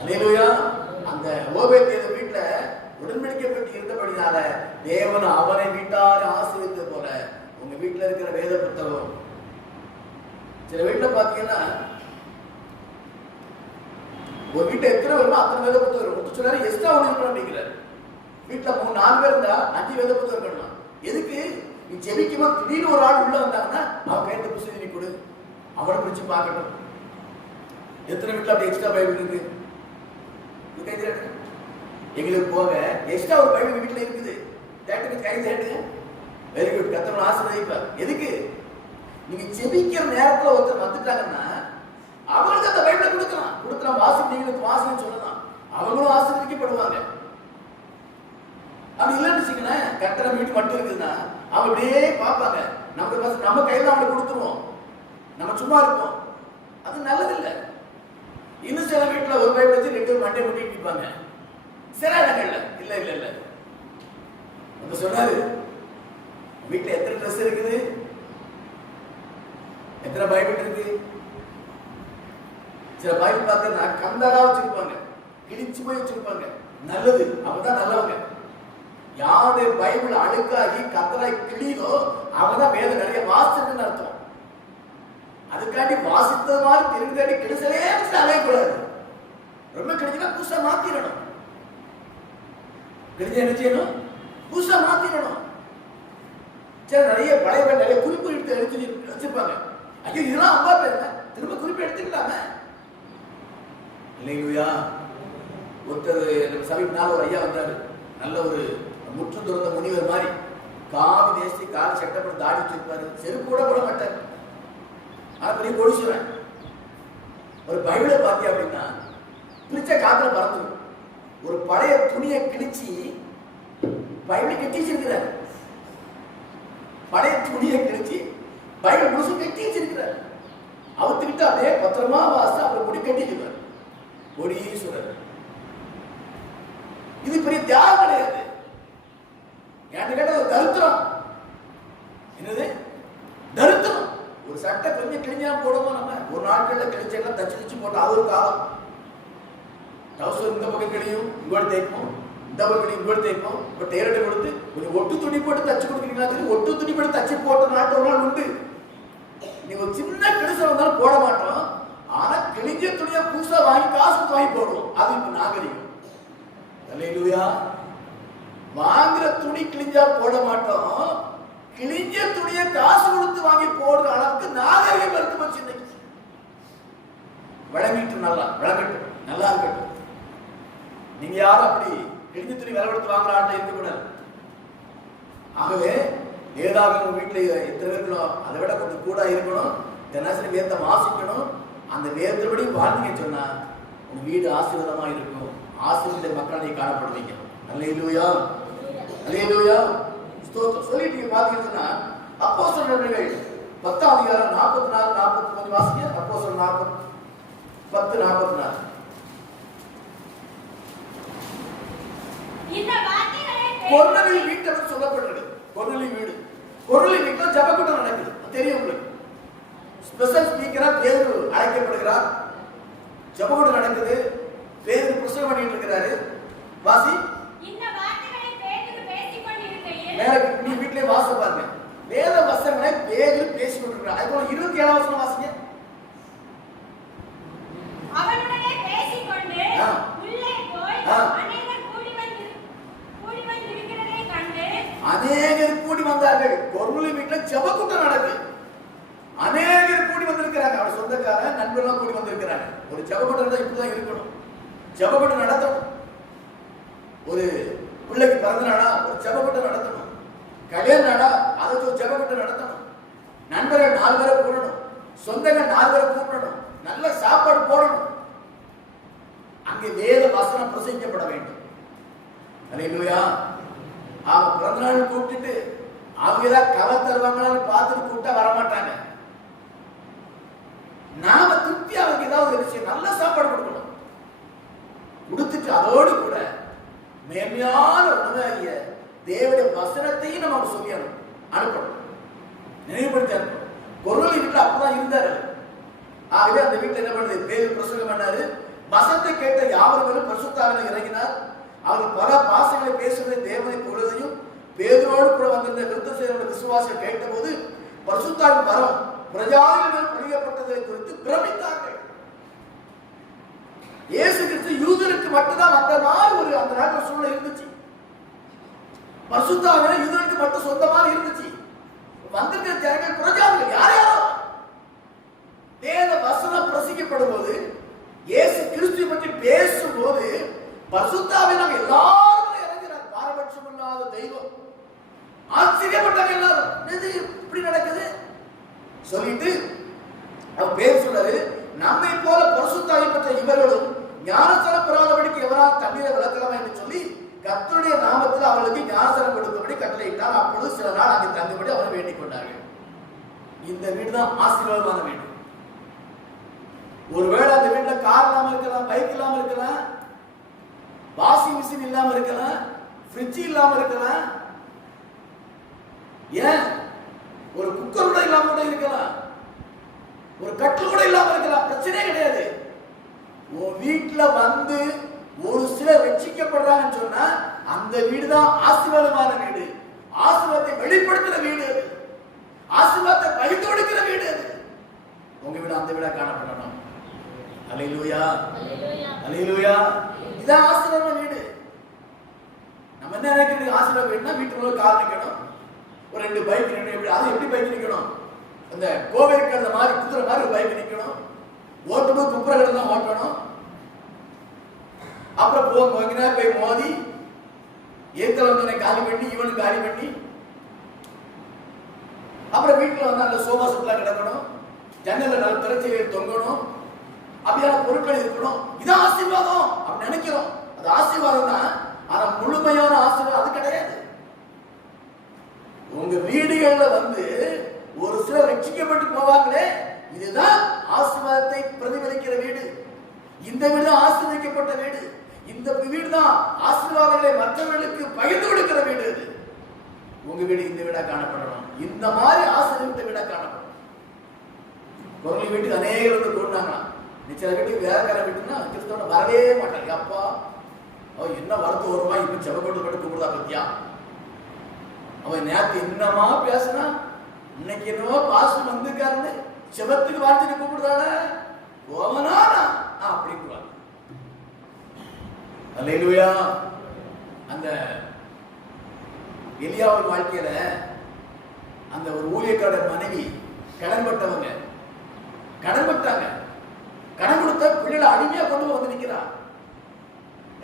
அல்லேலூயா. அந்த ஓபேத் வீட்டுல உடன்படிக்கை பெட்டி இருந்தபடினால தேவன் அவனை வீட்டாரை ஆசீர்வதித்தது போல உங்க வீட்டுல இருக்கிற வேத புத்தகம். சில வீட்டுல பாத்தீங்கன்னா ஒரு வீட்டுல எத்தனை வருமோ அத்தனை வேத புத்தகம் இருக்கும். சொன்னாரு எக்ஸ்ட்ரா ஒண்ணு இருக்கணும் அப்படிங்கிறாரு. வீட்டுல 3-4 பேர் இருந்தா 5 வேத புத்தகம் இருக்கணும். எதுக்கு? நீ ஜெபிக்குமா திடீர்னு ஒரு ஆள் உள்ள வந்தாங்கன்னா அவன் கையில புத்தகம் நீ கொடு, அவனை பிடிச்சு பார்க்கட்டும். எத்தனை வீட்டுல அப்படி எக்ஸ்ட்ரா பைபிள் இருக்கு? எங்களுக்கு போக எக்ஸ்ட்ரா ஒரு பைபிள் வீட்டுல இருக்குது. தேட்டருக்கு கை தேட்டுங்க. வெரி குட், கர்த்தர் ஆசீர்வதிப்பார். எதுக்கு? நீங்க ஜெபிக்கிற நேரத்துல ஒருத்தர் வந்துட்டாங்கன்னா அவங்களுக்கு அந்த பைபிளை கொடுக்கலாம் வாசி, நீங்களுக்கு வாசின்னு சொல்லலாம். அவங்களும் ஆசீர்வதிக்கப்படுவாங்க. அப்படி இல்லைன்னு வச்சுக்கோங்களேன், கர்த்தர் வீட்டு மட்டும் இருக்குதுன்னா அவங்க அப்படியே பார்ப்பாங்க. நம்ம கையில அவங்களை கொடுத்துருவோம், நம்ம சும்மா இருப்போம். அது நல்லது இல்லை. இன்னும் சில வீட்டுல ஒரு பைபிள் வச்சு 2 மண்டை முட்டிட்டு நிற்பாங்க. சில இடங்கள்ல இல்ல இல்ல இல்ல அவங்க சொன்னாரு, வீட்டுல எத்தனை ட்ரெஸ் இருக்குது, எத்தனை பைபிள் இருக்கு? சில பைபிள் பார்த்தா கந்தரா வச்சிருப்பாங்க, கிழிச்சு போய் வச்சிருப்பாங்க. நல்லது, அவங்கதான் நல்லவங்க. யாரு பைபிள் அழுக்காகி கந்தராய் கிளியோ அவங்கதான் வேத நிறைய வாசிச்சுன்னு அர்த்தம். அதுக்காண்டி வாசித்தது மாதிரி தெரிஞ்சாடி கிழிசலே அலையக்கூடாது. ரொம்ப கிழிச்சுனா புதுசா மாத்திரணும். கிழிஞ்ச என்ன செய்யணும்? புதுசா மாத்திரணும். சரி, நிறைய பழைய நிறைய குறிப்பு எடுத்து வச்சிருப்பாங்க. ஐயோ இதெல்லாம் அம்பா பேருங்க, திரும்ப குறிப்பு எடுத்துக்கலாமே. இல்லையா? ஒருத்தர் சமீப ஒரு ஐயா வந்தாரு. நல்ல ஒரு முற்று துறந்த முனிவர் மாதிரி, காவி தேசி கால் சட்டப்பட்டு தாடி வச்சிருப்பாரு, செருப்பு கூட போட மாட்டாரு. பெரிய கொடிசுவன். ஒரு பைபிளை பார்த்தியா அப்படின்னா பிரிச்ச காத்துல பறந்துடும். ஒரு பழைய துணியை கிழிச்சு பைபிளை கட்டி வச்சிருக்கிறார். பழைய துணியை கிழிச்சு பைபிள் முழுசு கட்டி வச்சிருக்கிறார். அவத்துக்கிட்ட அப்படியே பத்திரமா வாசம் அப்புறம் முடி கட்டிக்கிறார். கொடீஸ்வரர். இது பெரிய தியாகம் கிடையாது. என்கிட்ட கேட்ட ஒரு தரித்திரம். என்னது தரித்திரம்? ஒரு சட்டை கொஞ்சம் கிழிஞ்சா போடுவோம். நம்ம ஒரு நாட்கள்ல கிழிச்செல்லாம் தச்சு போட்டு அது ஒரு காலம். டவுசர் இந்த பக்கம் கிழியும், இங்கோடு தைப்போம், இந்த பக்கம் கிழியும், இங்கோடு தைப்போம். இப்போ டெய்லர்ட்ட கொடுத்து கொஞ்சம் ஒட்டு துணி போட்டு தச்சு கொடுக்குறீங்களா? ஒட்டு துணி போட்டு தச்சு போட்ட நாட்டு ஒரு நாள் உண்டு. நீங்க ஒரு சின்ன கிழிச வந்தாலும் போட மாட்டோம். ஆனா கிழிஞ்ச துணியை புதுசா வாங்கி காசு வாங்கி போடுவோம். அது இப்ப நாகரிகம். அல்லேலூயா. வாங்குற துணி கிழிஞ்சா போட மாட்டோம். கிழிஞ்ச துணியை காசு கொடுத்து வாங்கி போடுற அளவுக்கு நாகரிகம் எடுத்து போச்சு இன்னைக்கு. விளங்கிட்டு விளங்கட்டும், நல்லா இருக்கட்டும். நீங்க யாரும் அப்படி கிழிஞ்ச துணி விலை கொடுத்து வாங்குற ஆட்ல இருக்கக்கூடாது. ஆகவே வேதாகமம் வீட்டுல எத்தனை இருக்கணும், அதை விட கொஞ்சம் கூட இருக்கணும். தினசரி வேதத்தை வாசிக்கணும். அந்த வேதத்தபடி வாழ்ந்தீங்கன்னு சொன்னா உங்க வீடு ஆசீர்வாதமா இருக்கும். ஆசீர்வாத மக்கள் காணப்படுவீங்க. அல்லேலூயா, அல்லேலூயா. சொல்லிட்டு பாத்தீங்கன்னா அப்போஸ்தலர் நடவடிக்கைகள் 10ஆம் அதிகாரம் 44-45 வாசிங்க. அப்போஸ்தலர் 10:44. இந்த வார்த்தைகளை கொர்நேலியு வீட்டை சொல்லப்பட்டிருக்கு. கொர்நேலியு வீட்டுல ஜெபக்கூட்டம் நடக்குது. தெரியும் உங்களுக்கு. ஸ்பெஷல் ஸ்பீக்கரா பேதுரு அழைக்கப்படுகிறார். ஜெபக்கூட்டம் நடக்குது. பேதுரு புஸ்தகம் பண்ணிட்டு இருக்கிறாரு. வாசி. இந்த வார்த்தைகளை பேதுரு பேசிக் கொண்டிருக்கையில் மேல நீ வீட்லயே வாசி பாருங்க. வேத வசனங்களை பேதுரு பேசிக் கொண்டிருக்கிறார். அதுபோல 27ஆம் வசனம் வாசிங்க. அவனுடனே பேசிக்கொண்டு உள்ளே போய் அநேகர் கூடி வந்தார்கள். கொர்நேலியு வீட்டுல ஜெபக்கூட்டம் நடக்குது. அநேகர் கூடி வந்திருக்கிறாங்க. அவர் சொந்தக்காரன் நண்பர்கள் கூடி வந்திருக்கிறாங்க. ஒரு ஜெபக்கூட்டம் தான் இப்படிதான் இருக்கணும். ஜெபக்கூட்டம் நடத்தணும். ஒரு பிள்ளைக்கு பிறந்த நாளா ஒரு ஜெபக்கூட்டம் நடத்தணும். கல்யாண நாளா அதுக்கு ஒரு ஜெபக்கூட்டம் நடத்தணும். நண்பர்கள் 4 பேரை கூடணும். சொந்தங்கள் 4 பேரை கூப்பிடணும். நல்ல சாப்பாடு போடணும். அங்கே வேத வசனம் பிரசங்கிக்கப்பட வேண்டும். அல்லேலூயா. அவங்க பிறந்த நாள் கூப்பிட்டுட்டு அவங்க ஏதாவது கவர் தருவாங்கன்னு பார்த்துட்டு கூப்பிட்டா வரமாட்டாங்க. நாம திருப்பி அவருக்கு ஏதாவது ஒரு விஷயம் நல்ல சாப்பாடு கொடுக்கணும். கொடுத்துட்டு அதோடு கூட மேன்மையான உணவாகிய தேவனுடைய வசனத்தையும் நம்ம சொல்லி அனுப்பணும். நினைவுபடுத்தி அனுப்பணும். கொர்நேலியு வீட்டுல அப்பதான் இருந்தாரு. ஆகவே அந்த வீட்டுல என்ன பண்ணுது, பேதுரு பிரசங்கம் பண்ணாரு. வசனத்தை கேட்ட யாவர் மேலும் பரிசுத்த ஆவியானவர் இறங்கினார். அவர்கள் பல பாஷைகளை பேசுவதை தேவனை பொழுதையும் பேதுரோடு கூட வந்திருந்த விருத்தசேனோட விசுவாசம் கேட்டபோது பரிசுத்த ஆவியின் வரம் பிரஜாதிகள் மேல் பொழியப்பட்டதை குறித்து பிரமித்தார்கள். இயேசு கிறிஸ்து யூதருக்கு மட்டும்தான் அந்த மாதிரி ஒரு அந்த நேரத்தில் சூழ்நிலை இருந்துச்சு. பரிசுத்த ஆவியானவர் யூதருக்கு மட்டும் சொந்தமாக இருந்துச்சு. வந்திருக்கிற ஜனங்கள் பிரஜாதிகள் யார் யாரோ. வேத வசனம் பிரசிக்கப்படும் போது, இயேசு கிறிஸ்துவை பற்றி பேசும்போது பரிசுத்த ஆவியானவர் எல்லாரும் இறங்குறார். பாரபட்சம் இல்லாத தெய்வம். ஆச்சரியப்பட்டாங்க எல்லாரும், இது இப்படி நடக்குது சொல்லிட்டு அவர் பேர் சொல்றாரு. நம்மை போல பரிசுத்த ஆவி பெற்ற இவர்களும் ஞானஸ்நானம் பெறாதபடிக்கு எவரால் தண்ணீரை விளக்கலாம் என்று சொல்லி கர்த்தருடைய நாமத்தில் அவர்களுக்கு ஞானஸ்நானம் கொடுக்கும்படி கட்டளையிட்டார். அப்பொழுது சில நாள் அங்கே தங்கும்படி அவரை வேண்டிக் கொண்டார்கள். இந்த வீடு தான் ஆசீர்வாதமான வீடு. ஒருவேளை அந்த வீட்டுல கார் இல்லாம இருக்கலாம், பைக் இல்லாம இருக்கலாம், வாஷிங் மிஷின் இல்லாம இருக்கலாம், ஃப்ரிட்ஜ் இல்லாம இருக்கலாம், ஏன் ஒரு குக்கர் கூட இல்லாம கூட இருக்கலாம், ஒரு கட்டில் கூட இல்லாம இருக்கலாம். பிரச்சனையே கிடையாது. உன் வீட்டுல வந்து ஒரு சிலர் ரட்சிக்கப்படுறாங்கன்னு சொன்னா அந்த வீடு தான் ஆசீர்வாதமான வீடு. ஆசீர்வாதத்தை வெளிப்படுத்துற வீடு அது. ஆசீர்வாதத்தை பகிர்ந்து கொடுக்கிற வீடு அது. உங்க வீடு அந்த வீடா காணப்படணும். அல்லேலூயா, அல்லேலூயா. இதான் ஆசீர்வாதமான வீடு. நம்ம என்ன நினைக்கிறது, ஆசீர்வாத வீடுனா வீட்டுக்குள்ள கார் நிக்கணும், ஒரு 2 பைக் நிக்கணும். எப்படி அது எப்படி பைக் நிக்கணும், அந்த கோவில் கழுத மாதிரி குதிரை மாதிரி ஒரு பைக் நிக்கணும். ஓட்டும்போது குப்புறகள் தான் ஓட்டணும். அப்புறம் போய் மோதி ஏத்தல வந்து காலி பண்ணி இவனுக்கு காலி பண்ணி அப்புறம் வீட்டுல வந்து அந்த சோபா செட்லாம் கிடக்கணும், ஜன்னல நல்ல திரைச்சீலை தொங்கணும், அப்படியான பொருட்கள் இருக்கணும். இதான் ஆசீர்வாதம் அப்படி நினைக்கிறோம். அது ஆசீர்வாதம் தான், ஆனா முழுமையான ஆசீர்வாதம் அது கிடையாது. உங்க வீடுகள்ல வந்து ஒரு சிலர் ரட்சிக்கப்பட்டு போவாங்களே, இதுதான் ஆசீர்வாதத்தை பிரதிபலிக்கிற வீடு. இந்த வீடு ஆசீர்வதிக்கப்பட்ட வீடு. இந்த வீடு தான் ஆசீர்வாதங்களை மற்றவர்களுக்கு பகிர்ந்து கொடுக்கிற வீடு. உங்க வீடு இந்த வீடா காணப்படணும். இந்த மாதிரி ஆசீர்வதித்த வீடா காணப்படும். குரல் வீட்டுக்கு அநேகர் வந்து கூடினாங்களாம். சில வீட்டுக்கு வேலைக்கார வீட்டுன்னா கிறிஸ்தவனை வரவே மாட்டாங்க. அப்பா அவன் என்ன வரத்து வருமா, இன்னும் செவக்கோட்டு மட்டும் கூப்பிடுதா பத்தியா, அவன் நேரத்து என்னமா பேசினா, இன்னைக்கு என்னவோ பாசம் வந்துருக்காருன்னு செவத்துக்கு வார்த்தைக்கு கூப்பிடுறான போவனா அப்படிங்குவாங்க. அல்லேலூயா. அந்த எலியாவின் வாழ்க்கையில அந்த ஒரு ஊழியக்காரர் மனைவி கடன்பட்டவங்க, கடன்பட்டாங்க. கடன் கொடுத்த பிள்ளைகளை அடிமையா கொண்டு வந்து நிக்கிறான்.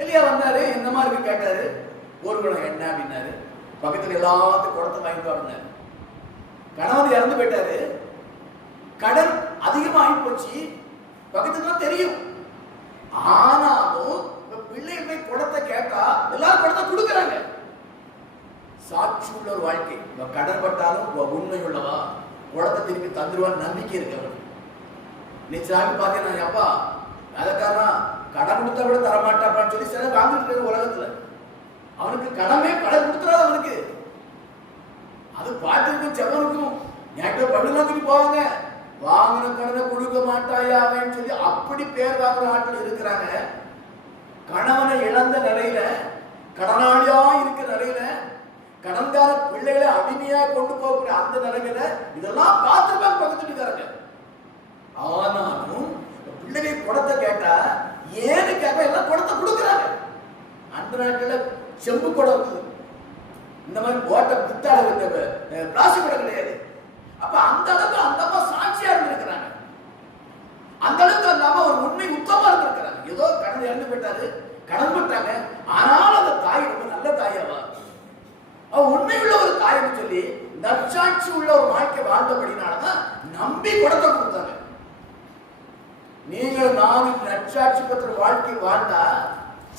எலியா வந்தாரு, என்ன மாதிரி கேட்டாரு, ஒரு குடம் என்ன அப்படின்னாரு. பக்கத்துல எல்லாத்துக்கும் குடத்தை வாங்கிட்டு வந்தாரு. கணவன் இறந்து போயிட்டாரு, கடன் அதிகமாகி போச்சு, பக்கத்துல தெரியும். ஆனாலும் பிள்ளைகள் குடத்தை கேட்டா எல்லாரும் குடத்தை கொடுக்கறாங்க. சாட்சி உள்ள ஒரு வாழ்க்கை. கடன் பட்டாலும் உண்மை உள்ளவா, குடத்தை திருப்பி தந்துருவான்னு நம்பிக்கை இருக்கு. நிச்சயமாக பாத்தீங்கன்னா, அப்பா அதற்காரன் கடன் கொடுத்தா கூட தரமாட்டாப்பான்னு சொல்லி சில வாங்கிட்டு இருக்க உலகத்துல. அவனுக்கு கடமே கடன் கொடுத்துறாது அவனுக்கு. அது பாட்டிற்கும் செவனுக்கும் என்கிட்ட பள்ளிக்கு போவாங்க, வாங்கின கடனை கொடுக்க மாட்டாயான்னு சொல்லி அப்படி பேர் வாங்குற ஆட்கள் இருக்கிறாங்க. கணவனை இழந்த நிலையில, கடனாளியா இருக்கிற நிலையில, கடன்கார பிள்ளைகளை அடிமையா கொண்டு போகக்கூடிய அந்த நிலையில இதெல்லாம் பார்த்துருப்பாங்க பக்கத்து வீட்டுக்காரங்க. ஆனாலும் பிள்ளைகளை குடத்தை கேட்டா ஏன்னு கேட்க எல்லாம் குடத்தை கொடுக்குறாங்க. அந்த நாட்டில் செம்பு குடம் இருக்குது, இந்த மாதிரி ஓட்ட புத்தாட பிளாஸ்டிக் குடம் கிடையாது. அப்ப அந்த அளவுக்கு அந்த அம்மா சாட்சியா இருந்திருக்கிறாங்க. அந்த அளவுக்கு அந்த அம்மா ஒரு உண்மை உத்தமா இருந்திருக்கிறாங்க. ஏதோ கடன் இறந்து போயிட்டாரு, கடன் போட்டாங்க, ஆனாலும் அந்த தாய் ரொம்ப நல்ல தாயாவா, அவ உண்மை உள்ள ஒரு தாய்னு சொல்லி நற்சாட்சி உள்ள ஒரு வாழ்க்கை வாழ்ந்தபடினாலதான் நம்பி குடத்தை கொடுத்தாங்க. நீங்கள் நானும் நற்சாட்சி பெற்ற வாழ்க்கை வாழ்ந்தா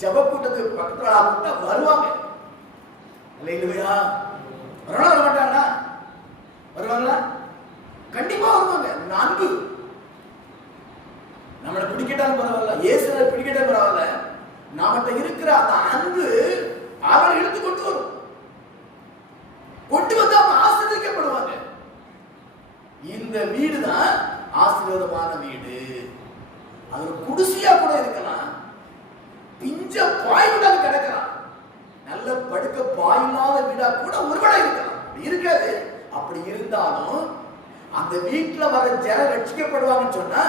செவக்கூட்டத்துக்கு பக்கத்துல வருவாங்க. இல்லையா? வர மாட்டாங்களா? வருவாங்களா? கண்டிப்பா வருவாங்க. அன்பு நம்மளை பிடிக்கிட்டாலும் பரவாயில்ல, இயேசுவை பிடிக்கிட்ட பரவாயில்ல, நம்மகிட்ட இருக்கிற அந்த அன்பு அவரை எடுத்து கொண்டு வரும். கொண்டு வந்து அவங்க ஆசீர்வதிக்கப்படுவாங்க. இந்த வீடு தான் ஆசீர்வாதமான வீடு. அது ஒரு குடிசையா கூட இருக்கலாம், பிஞ்ச பாய் கூட கிடக்கலாம், நல்ல படுக்க பாய் இல்லாத வீடா கூட ஒருவேளை இருக்கலாம். இருக்காது. அப்படி இருந்தாலும் அந்த வீட்டுல வர ஜன ரட்சிக்கப்படுவாங்கன்னு சொன்னா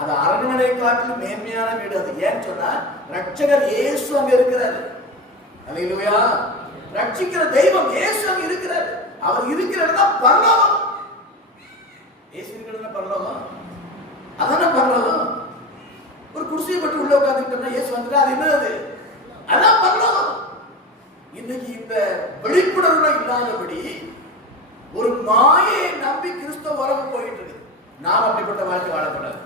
அது அரண்மனை காட்டிலும் மேன்மையான வீடு. அது ஏன்னு சொன்னா ரட்சகர் இயேசு அங்க இருக்கிறாரு. அல்லேலூயா. ரட்சிக்கிற தெய்வம் இயேசு அங்க இருக்கிறாரு. அவர் இருக்கிற இடம் பரலோகம். இயேசு இருக்கிற இடம் பரலோகம். அதான பரலோகம். ஒரு குடிசையை பற்றி உள்ள உட்கார்ந்துட்டோம்னா இயேசு வந்துட்டா அது என்னது? அதான் பரலோகம். இன்னைக்கு இந்த விழிப்புணர்வு இல்லாதபடி ஒரு மாயை நம்பி கிறிஸ்தவ உலகம் போயிட்டு இருக்கு. நாம் அப்படிப்பட்ட வாழ்க்கை வாழக்கூடாது.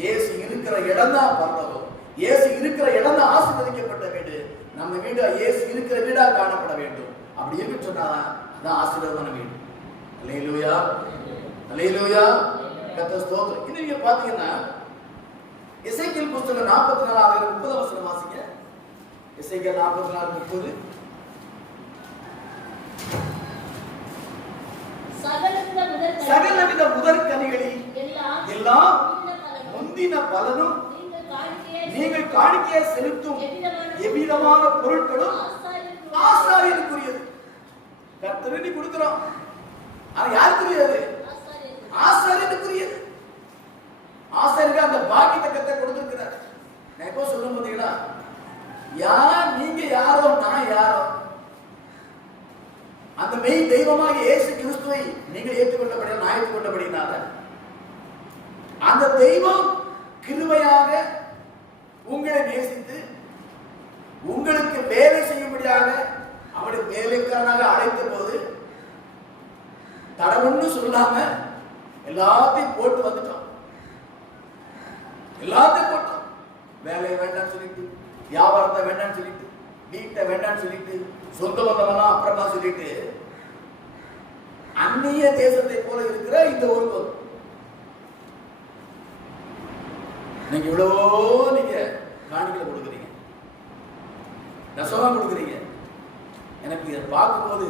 இயேசு இருக்கிற இடம் தான் பரலோகம். இயேசு இருக்கிற இடம் தான் ஆசீர்வதிக்கப்பட்ட வீடு. நம்ம வீடு இயேசு இருக்கிற வீடா காணப்பட வேண்டும். அப்படி இருக்குன்னு சொன்னாதான் அதான் ஆசீர்வாதமான வீடு. அல்லேலூயா, அல்லேலூயா. கர்த்தர் ஸ்தோத்திரம். இன்னும் நீங்க பாத்தீங்கன்னா எசேக்கியேல் புத்தகம் 44:30 வசனம் வாசிங்க. எசேக்கியேல் 44:30. சகலவித முதற் கனிகளில் எல்லாம் முந்தின பலனும் நீங்கள் காணிக்கையை செலுத்தும் எவ்விதமான பொருட்களும் ஆசாரியனுக்குரியது. கர்த்தருக்கு கொடுக்கிறோம். ஆனா யாருக்குரியது? ஆசாரியனுக்குரியது. ஆசாரியருக்கு அந்த பாக்கியத்தை கர்த்தர் கொடுத்திருக்கிறார். நான் எப்போ சொல்லும் பார்த்தீங்களா, யார் நீங்க யாரோ நான் யாரோ, அந்த மெய் தெய்வமாக இயேசு கிறிஸ்துவை நீங்கள் ஏற்றுக்கொண்டபடியா நான் ஏற்றுக்கொண்டபடினால அந்த தெய்வம் கிருபையாக உங்களை நேசித்து உங்களுக்கு வேலை செய்யும்படியாக அவருடைய வேலைக்காரனாக அழைத்த போது தடவுன்னு சொல்லாம எல்லாத்தையும் போட்டு வந்துட்டோம். எல்லாத்தையும் போட்டோம். வேலையை வேண்டாம்னு சொல்லிட்டு, வியாபாரத்தை வேண்டாம்னு சொல்லிட்டு, வீட்டை வேண்டாம்னு சொல்லிட்டு, சொந்த பந்தமெல்லாம் அப்புறமா சொல்லிட்டு அந்நிய தேசத்தை போல இருக்கிற இந்த ஊருக்கு நீங்க இவ்வளவோ நீங்க காணிக்கை கொடுக்குறீங்க, தசமம் கொடுக்குறீங்க. எனக்கு இதை பார்க்கும்போது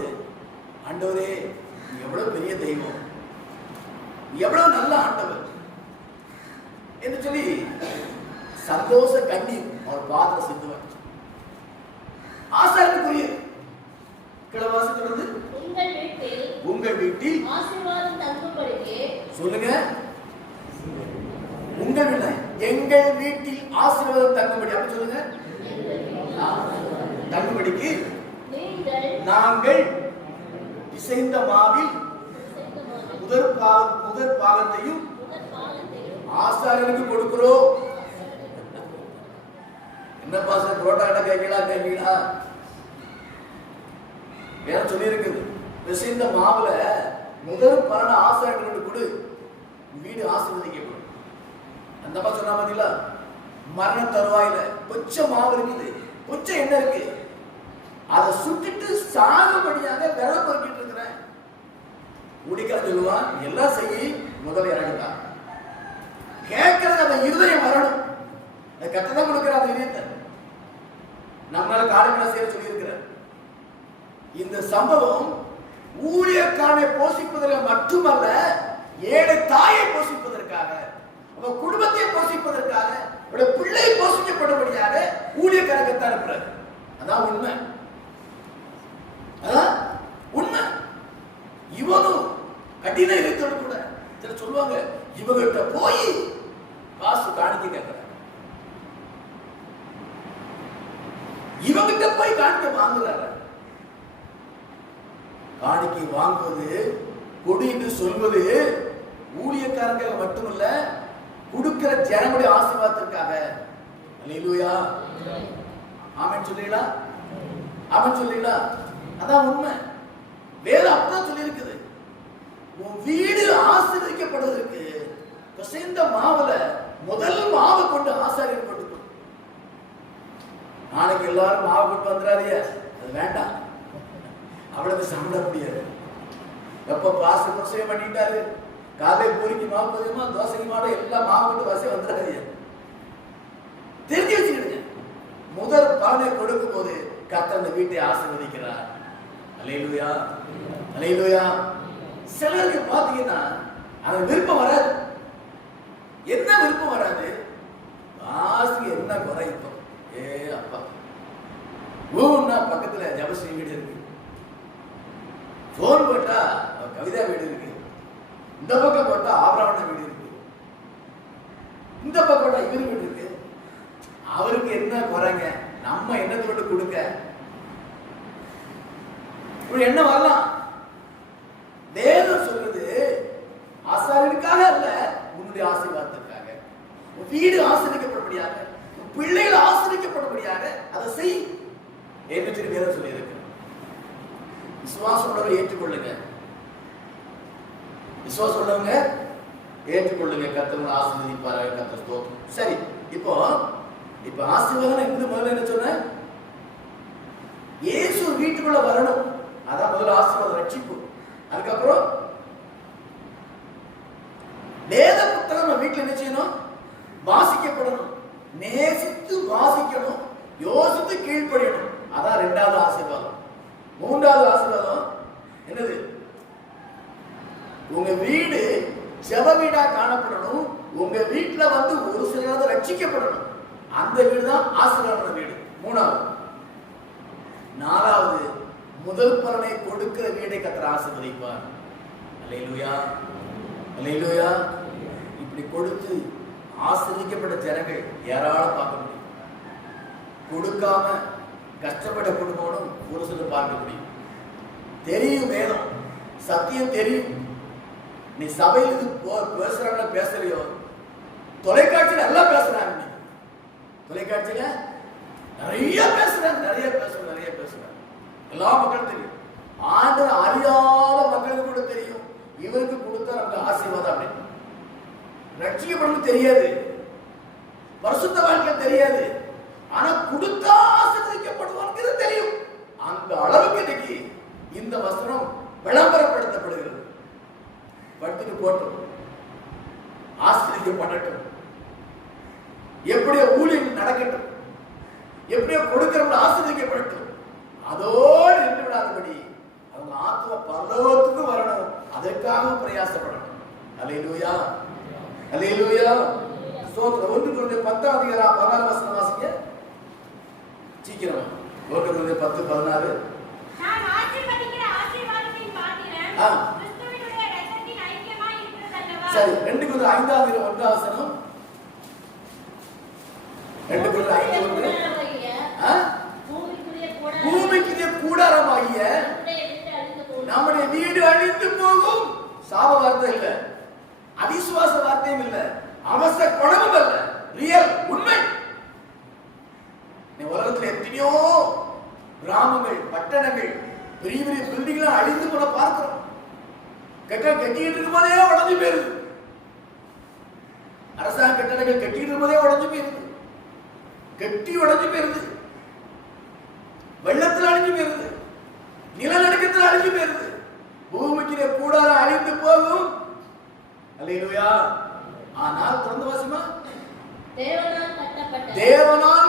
ஆண்டவரே எவ்வளவு பெரிய தெய்வம், எவ்வளவு நல்ல ஆண்டவர் என்று சொல்லி சந்தோஷ கண்ணீர் அவர் பாதத்தை சிந்துவார். ஆசாரியனுக்குரியது. கிழவாசி தொடர்ந்து உங்கள் வீட்டில் ஆசீர்வாதம் தங்கும்படிக்கு சொல்லுங்க. உங்கள் வீட்டில் எங்கள் வீட்டில் ஆசீர்வாதம் தங்கும்படி அப்படி சொல்லுங்க. தங்கும்படிக்கு நாங்கள் இசைந்த மாவில் முதற் பாகத்தையும் ஆசாரியனுக்கு கொடுக்கிறோம். என்ன பாச புரோட்டா கடை கேட்கலா வேற சொல்லி இருக்குது. பிசைந்த மாவுல முதல் பலன ஆசாரியர்களுக்கு கொடு, வீடு ஆசீர்வதிக்கப்படும். அந்த மாதிரி சொன்னா பாத்தீங்களா, மரண தருவாயில கொஞ்சம் மாவு இருக்குது, கொஞ்சம் என்ன இருக்கு, அதை சுட்டிட்டு சாகுபடியாக விரதம் பொறுக்கிட்டு இருக்கிறேன். முடிக்க சொல்லுவான், எல்லாம் செய்யி முதல்ல இறங்குதா கேட்கறது அந்த இருதயம் வரணும். அது கட்டதான் கொடுக்கிற அந்த இதயத்தை நம்மளால காரியங்களை செய்ய சொல்லி இருக்கிற இந்த சம்பவம் ஊழியக்காரனை போஷிப்பதற்கு மட்டுமல்ல, ஏழை தாயை போஷிப்பதற்காக, அவன் குடும்பத்தை போஷிப்பதற்காக, அவருடைய பிள்ளை போஷிக்கப்படும்படியாக ஊழியக்காரத்தான் இருக்கிறார். அதான் உண்மை. அதான் உண்மை. இவனும் கடின இதயத்தோடு கூட சில சொல்லுவாங்க, இவங்கிட்ட போய் காசு காணிக்க கேட்கிறார், இவங்கிட்ட போய் காணிக்க வாங்குறாரு. காணிக்கை வாங்குவது கொடு என்று சொல்வது ஊழியக்காரங்க மட்டுமல்ல, கொடுக்கிற ஜனங்களுடைய ஆசீர்வாதத்திற்காக. அல்லேலூயா. ஆமென் சொல்றீங்களா? ஆமென் சொல்றீங்களா? அதான் உண்மை. வேதம் அப்படிதான் சொல்லி இருக்குது. உன் வீடு ஆசீர்வதிக்கப்படுவதற்கு பிசைந்த மாவுல முதல் மாவு கொண்டு ஆசாரியர் கொண்டு. நாளைக்கு எல்லாரும் மாவு கொண்டு வந்துடாதீங்க, அது வேண்டாம். அவ்வளவு சாப்பிட முடியாது. எப்ப பாசம் பண்ணிட்டாரு, காலை பூரிக்கு மாவு போதுமா, தோசைக்கு மாவு எல்லாம் மாவு கொண்டு வசதி வந்துடாதீங்க. தெரிஞ்சு வச்சுக்கிடுங்க. முதல் பலனை கொடுக்கும் போது கர்த்தர் அந்த வீட்டை ஆசீர்வதிக்கிறார். அல்லேலூயா, அல்லேலூயா. சிலருக்கு பாத்தீங்கன்னா அது விருப்பம் வராது. என்ன விருப்பம் வராது. வாசி என்ன குறை இப்போ? ஏ அப்பா, ஊன்னா பக்கத்துல ஜபஸ்ரீ வீடு இருக்கு, போன் போட்டா கவிதா வீடு இருக்கு, இந்த பக்கம் போட்டா ஆபராவண வீடு இருக்கு, இந்த பக்கம் போட்டா இவரு வீடு இருக்கு. அவருக்கு என்ன குறைங்க? நம்ம என்னத்தை விட்டு கொடுக்க? இப்படி என்ன வரலாம்? தேவன் சொல்றது ஆசாரியனுக்காக அல்ல, உன்னுடைய ஆசீர்வாதத்திற்காக. உன் வீடு ஆசீர்வதிக்கப்படும்படியாக, உன் பிள்ளைகள் ஆசீர்வதிக்கப்படும்படியாக அதை செய் என்று சொல்லி வேதம் சொல்லி இருக்கு. விசுவாசம் உள்ளவரை ஏற்றுக்கொள்ளுங்க, விசுவாசம் உள்ளவங்க ஏற்றுக்கொள்ளுங்க. கர்த்தர் ஆசீர்வதிப்பாரு. கர்த்தர் ஸ்தோத்திரம். சரி, இப்போ ஆசீர்வாதம் இருந்து முதல்ல என்ன சொன்ன? இயேசு வீட்டுக்குள்ள வரணும். அதான் முதல்ல ஆசீர்வாதம், ரட்சிப்பு. அதுக்கப்புறம் வேத புத்தகம் நம்ம வீட்டுல என்ன செய்யணும்? வாசிக்கப்படணும், நேசித்து வாசிக்கணும், யோசித்து கீழ்ப்படியணும். அதான் இரண்டாவது ஆசீர்வாதம். மூன்றாவது ஆசீர்வாதம் என்னது? உங்க வீடு ஜெப வீடா காணப்படணும். உங்க வீட்டுல வந்து ஒரு சிலர் ரட்சிக்கப்படணும். அந்த வீடு தான் ஆசீர்வாதமான வீடு. மூணாவது. நாலாவது, முதல் பலனை கொடுக்கிற வீடை கர்த்தர் ஆசீர்வதிப்பார். அல்லேலூயா, அல்லேலூயா. இப்படி கொடுத்து ஆசீர்வதிக்கப்பட்ட ஜனங்கள் ஏராளம் பார்க்க முடியும். கொடுக்காம கஷ்டப்பட்ட குடும்பம் ஒரு சிலர் பார்க்க முடியும். தெரியும், வேதம் சத்தியம் தெரியும். நீ சபையில் இது பேசுறாங்க பேசலையோ, தொலைக்காட்சியில எல்லாம் பேசுறாங்க. நீ தொலைக்காட்சியில நிறைய பேசுறாங்க, எல்லா மக்களும் தெரியும். ஆண்டவர் அறியாத மக்களுக்கு கூட தெரியும். இவருக்கு கொடுத்தா நமக்கு ஆசீர்வாதம் அப்படின்னு. ரட்சிக்கப்படும் தெரியாது, பரிசுத்த வாழ்க்கை தெரியாது, ஆனா கொடுத்தா ஆசீர்வதிக்கப்படுவாங்க தெரியும். அந்த அளவுக்கு இன்னைக்கு இந்த வசனம் விளம்பரப்படுத்தப்படுகிறது. படுத்துட்டு போட்டும், ஆசீர்வதிக்கப்படட்டும், எப்படியோ ஊழியம் நடக்கட்டும், எப்படியோ கொடுக்கிறவங்க ஆசீர்வதிக்கப்படட்டும். அதோடு நின்று விடாதபடி அவங்க ஆத்ம பரலோகத்துக்கு வரணும். அதற்காக பிரயாசப்படணும். அல்லேலூயா, அல்லேலூயா, ஸ்தோத்திரம். 1 கொரிந்தியர் 10:16 வாசிங்க சீக்கிரம். 1 கொரிந்தியர் 10:16. நான் ஆசீர்வதிக்கிற ஆசீர்வாதத்தின் பாத்திரம் கிறிஸ்துவினுடைய இரத்தத்தின் ஐக்கியமாய் இருக்கிறதல்லவா? சரி, 2 கொரிந்தியர் 5:1 2 கொரிந்தியர் 5:1 பூமிக்குரிய கூடாரமாகிய நம்முடைய வீடு அழிந்து போகும். சாப வார்த்தை இல்ல, அவிசுவாச வார்த்தையும் இல்ல, அவசர குணமும் அல்ல, ரியல் உண்மை. உலகத்தில் எத்தனையோ கிராமங்கள், பட்டணங்கள், பெரிய பெரிய பில்டிங்லாம் அழிந்து போல பார்க்கிறோம். கட்டிட்டு இருக்கும் போதே உடஞ்சு போயிருது. அரசாங்க கட்டடங்கள் கட்டிட்டு இருக்கும் போதே உடஞ்சு போயிருது, கட்டி உடஞ்சு போயிருது, வெள்ளத்தில் அழிஞ்சு போயிருது, நிலநடுக்கத்தில் அழிஞ்சு போயிருது. பூமிக்கு கூடாரம் அழிந்து போகும். அல்லேலூயா. ஆனால் திறந்த வாசிமா, தேவனால்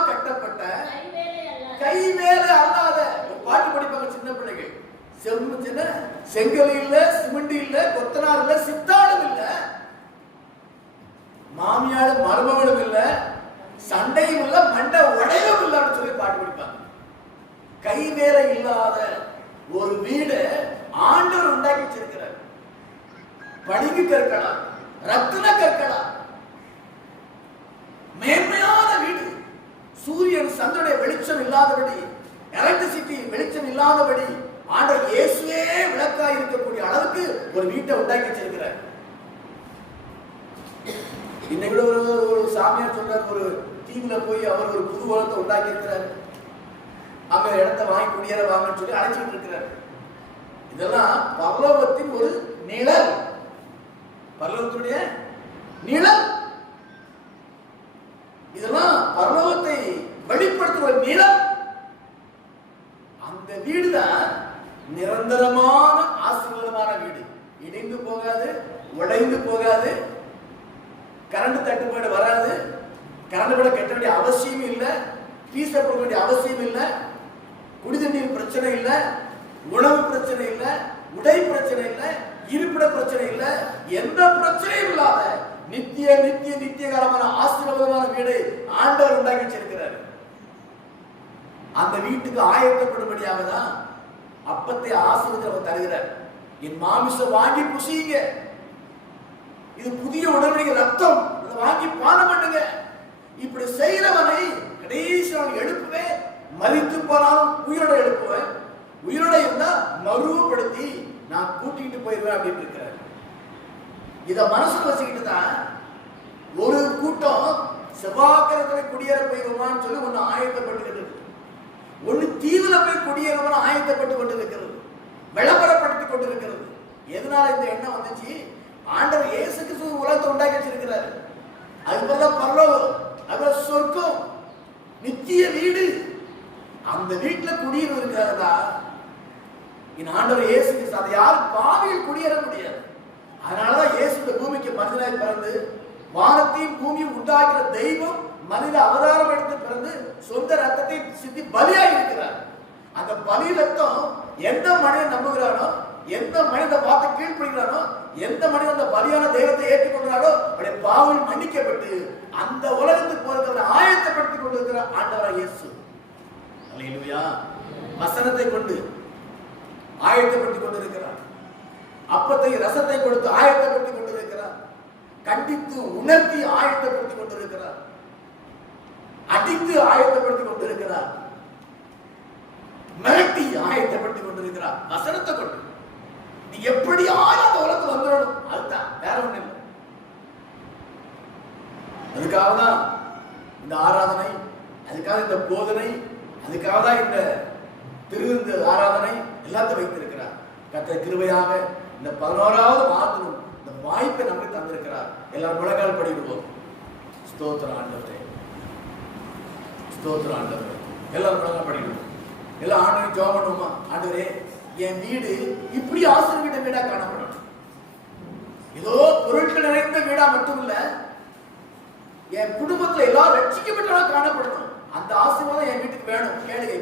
கட்டப்பட்ட கைவேலை அல்லாத. பாட்டு படிப்பாங்க சின்ன பிள்ளைகள். செங்கல் இல்ல, சிமெண்ட் இல்ல, கொத்தனார் இல்ல, சித்தாளும் இல்ல, மாமியாரும் மருமகளும் இல்ல, சண்டையும் இல்ல, மண்டை உடையும் இல்லன்னு சொல்லி பாட்டு படிப்பாங்க. கைவேலை இல்லாத ஒரு வீடு ஆண்டவர் உண்டாக்கி வச்சிருக்கிறார். பளிங்கு கற்களா, ரத்தின கற்களா, மேன்மையான வீடு. சூரியன் சந்திரனுடைய வெளிச்சம் இல்லாதபடி, எலக்ட்ரிசிட்டி வெளிச்சம் இல்லாதபடி ஆண்டவர் இயேசுவே விளக்காய் இருக்கக்கூடிய அளவுக்கு ஒரு வீட்டை உண்டாக்கி வச்சிருக்கிறார். இன்னைக்கு ஒரு சாமியார் சொல்றார், ஒரு தீவுல போய் அவர் ஒரு புது உலகத்தை உண்டாக்கி இருக்கிறார். அங்க இடத்தை வாங்கி குடியேற வாங்கன்னு சொல்லி அழைச்சிட்டு இருக்கிறார். இதெல்லாம் பரலோகத்தின் ஒரு நிழல், பரலோகத்துடைய நிழல். இதெல்லாம் பரலோகத்தை வெளிப்படுத்துற நிழல். அந்த வீடுதான் நிரந்தரமான ஆசீர்வாதமான வீடு. இடிந்து போகாது, உடைந்து போகாது, கரண்ட் தட்டுப்பாடு வராது, கரண்ட் கூட கட்ட வேண்டிய அவசியம் இல்லை, ஃபீஸ் கட்ட வேண்டிய அவசியம் இல்லை, குடிதண்ணீர் பிரச்சனை இல்லை, உணவு பிரச்சனை இல்லை, உடை பிரச்சனை இல்லை, இருப்பிட பிரச்சனை இல்லை, எந்த பிரச்சனையும் இல்லாத நித்திய நித்திய நித்திய காலமான ஆசீர்வாதமான வீடை ஆண்டவர் உண்டாக்கி வச்சிருக்கிறார். அந்த வீட்டுக்கு ஆயத்தப்படும்படியாக தான் அப்பத்தை ஆசீர்வாதம் தருகிறார். என் மாமிசம் வாங்கி புசியுங்க, இது புதிய உடன்படிக்கை ரத்தம், இதை வாங்கி பானம் பண்ணுங்க. இப்படி செய்யறவனை கடைசி நாள் எழுப்புவேன், மரித்து போனாலும் உயிரோட எழுப்புவேன், உயிரோட இருந்தா மறுபடுத்தி நான் கூட்டிட்டு போயிருவேன் அப்படின்னு இருக்கிறார். இத மனசுல வச்சுக்கிட்டு தான் ஒரு கூட்டம் செவ்வாய்க்கிழமை குடியேற போயிருவான்னு சொல்லி ஒன்னு ஆயத்தப்பட்டு இருக்கு, ஒன்னு தீவுல போய் குடியேறவன ஆயத்தப்பட்டு கொண்டு இருக்கிறது, விளம்பரப்படுத்தி கொண்டு இருக்கிறது. எதனால இந்த எண்ணம் வந்துச்சு? ஆண்டவர் இயேசு கிறிஸ்து உலகத்தை உண்டாக்கி வச்சிருக்கிறாரு. அதுபோலதான் பரலோகம், அப்புறம் சொர்க்கம், நித்திய வீடு. அந்த வீட்டுல குடியிருப்பு இருக்கிறதா என் ஆண்டவர் இயேசு கிறிஸ்து. அதை யாரும் பாவியில் குடியேற முடியாது. அதனாலதான் இயேசு இந்த பூமிக்கு மனிதனாய் பிறந்து வானத்தையும் பூமியும் உண்டாக்குற தெய்வம் மனித அவதாரம் எடுத்து பிறந்து சொந்த ரத்தத்தை சிந்தி பலியாகி இருக்கிறார். அந்த பலி ரத்தம் எந்த மனிதன் நம்புகிறானோ, எந்த மனிதன் வார்த்தை கீழ்ப்படுகிறானோ, எந்த மனிதன் அந்த பலியான தெய்வத்தை ஏற்றுக்கொண்டாரோ அவருடைய பாவம் மன்னிக்கப்பட்டு அந்த உலகத்துக்கு போறதை ஆயத்தப்படுத்திக் கொண்டிருக்கிற ஆண்டவராக இயேசு. அல்லேலூயா. வசனத்தை கொண்டு ஆயத்தப்படுத்திக் கொண்டிருக்கிறார். அப்பத்தை ரசத்தை கொடுத்து ஆயத்தப்படுத்திக் கொண்டிருக்கிறார். கண்டித்து உணர்த்தி ஆயத்தப்படுத்திக் கொண்டிருக்கிறார். அடித்து ஆயத்தப்படுத்திக் கொண்டிருக்கிறார். மிரட்டி ஆயத்தப்படுத்திக் கொண்டிருக்கிறார். வசனத்தை கொண்டு நீ எப்படியாவது அந்த உலகத்துக்கு வந்துடணும், அதுதான், வேற ஒண்ணு இல்லை. அதுக்காக தான் இந்த ஆராதனை, அதுக்காக இந்த போதனை, அதுக்காக தான் இந்த திருவிருந்து ஆராதனை எல்லாத்தையும் வைத்திருக்கிறார். கர்த்தர் கிருபையாக இந்த 11வது மாதத்திலும் இந்த வாய்ப்பை நமக்கு தந்திருக்கிறார். எல்லாரும் முழங்கால் படிடுவோம். ஸ்தோத்திரம் ஆண்டவரே, ஸ்தோத்திரம் ஆண்டவரே. எல்லாரும் முழங்கால் படிடுவோம். எல்லாம் ஆண்டவரை ஜெபம் பண்ணுவோமா? ஆண்டவரே, என் வீடு இப்படி ஆசீர்வதித்த வீடா காணப்படும். ஏதோ பொருட்கள் நிறைந்த வீடா மட்டும் இல்ல, என் குடும்பத்துல எல்லாரும் ரட்சிக்கப்பட்டவா காணப்படணும். அந்த ஆசீர்வாதம் என் வீட்டுக்கு வேணும். கேளுங்க.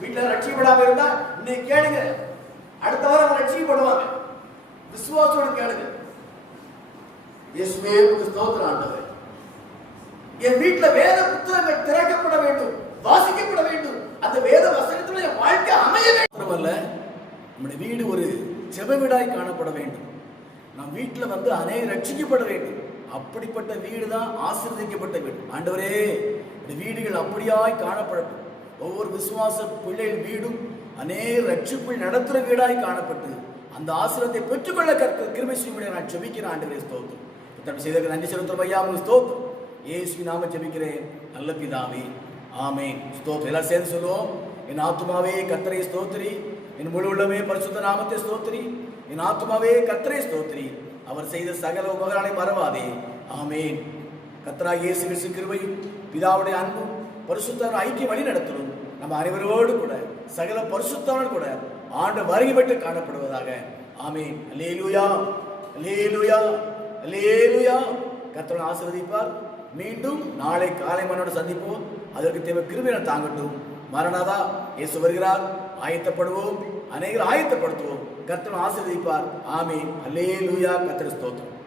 வீட்டுல ரட்சிக்கப்படாம இருந்தா இன்னைக்கு கேளுங்க, அடுத்த வாரம் ரட்சிக்கப்படுவாங்க. விசுவாசோட கேளுங்க. இயேசுவே உமக்கு ஸ்தோத்திரம் ஆண்டவரே. என் வீட்டுல வேத புத்தகங்கள் திறக்கப்பட வேண்டும், வாசிக்கப்பட வேண்டும். அந்த வேத வசனத்துல என் வாழ்க்கை அமைய வேண்டும். அல்ல, நம்முடைய வீடு ஒரு ஜெப வீடாய் காணப்பட வேண்டும். நம் வீட்டுல வந்து அநேக ரட்சிக்கப்பட வேண்டும். அப்படிப்பட்ட வீடு தான் ஆசீர்வதிக்கப்பட்ட வீடு. ஆண்டவரே, இந்த வீடுகள் அப்படியாய் காணப்படட்டும். ஒவ்வொரு விசுவாச பிள்ளைகள் வீடும் அநேக ரட்சிப்பில் நடத்துற வீடாய் காணப்பட்டு அந்த ஆசீர்வாதத்தை பெற்றுக்கொள்ள கர்த்தர் கிருபை செய்யும்படி நான் ஜெபிக்கிறேன். ஆண்டவரே ஸ்தோத்திரம். தம்பி செய்ததற்கு நன்றி செலுத்துறோம் ஐயா, உங்களுக்கு ஸ்தோத்திரம். இயேசுவின் நாம ஜெபிக்கிறேன் நல்ல பிதாவே, ஆமென். ஸ்தோத்திரம். எல்லாம் சேர்ந்து சொல்லுவோம். என் ஆத்துமாவே கர்த்தரை ஸ்தோத்திரி, என் முழு உள்ளமே பரிசுத்த நாமத்தை ஸ்தோத்திரி, என் ஆத்துமாவே கர்த்தரை ஸ்தோத்திரி, அவர் செய்த சகல உபகாரங்களை மறவாதே. ஆமென். கர்த்தராகிய இயேசு கிறிஸ்து கிருபையும் பிதாவுடைய அன்பும் பரிசுத்த ஐக்கிய வழி நடத்தணும் நம்ம அனைவரோடு கூட சகல பரிசுத்தோடு கூட ஆண்டு வருகை பெற்று காணப்படுவதாக. ஆமென். அல்லேலூயா, அல்லேலூயா, அல்லேலூயா. கர்த்தர் ஆசீர்வதிப்பார். மீண்டும் நாளை காலை மன்னோடு சந்திப்போம். அதற்கு தேவை கிருபை தாங்கட்டும். மரணாதா, இயேசு வருகிறார். ஆயத்தப்படுவோம், அநேகர் ஆயத்தப்படுத்துவோம். கர்த்தர் ஆசீர்வதிப்பார். ஆமென். அல்லேலூயா. கர்த்தர் ஸ்தோத்திரம்.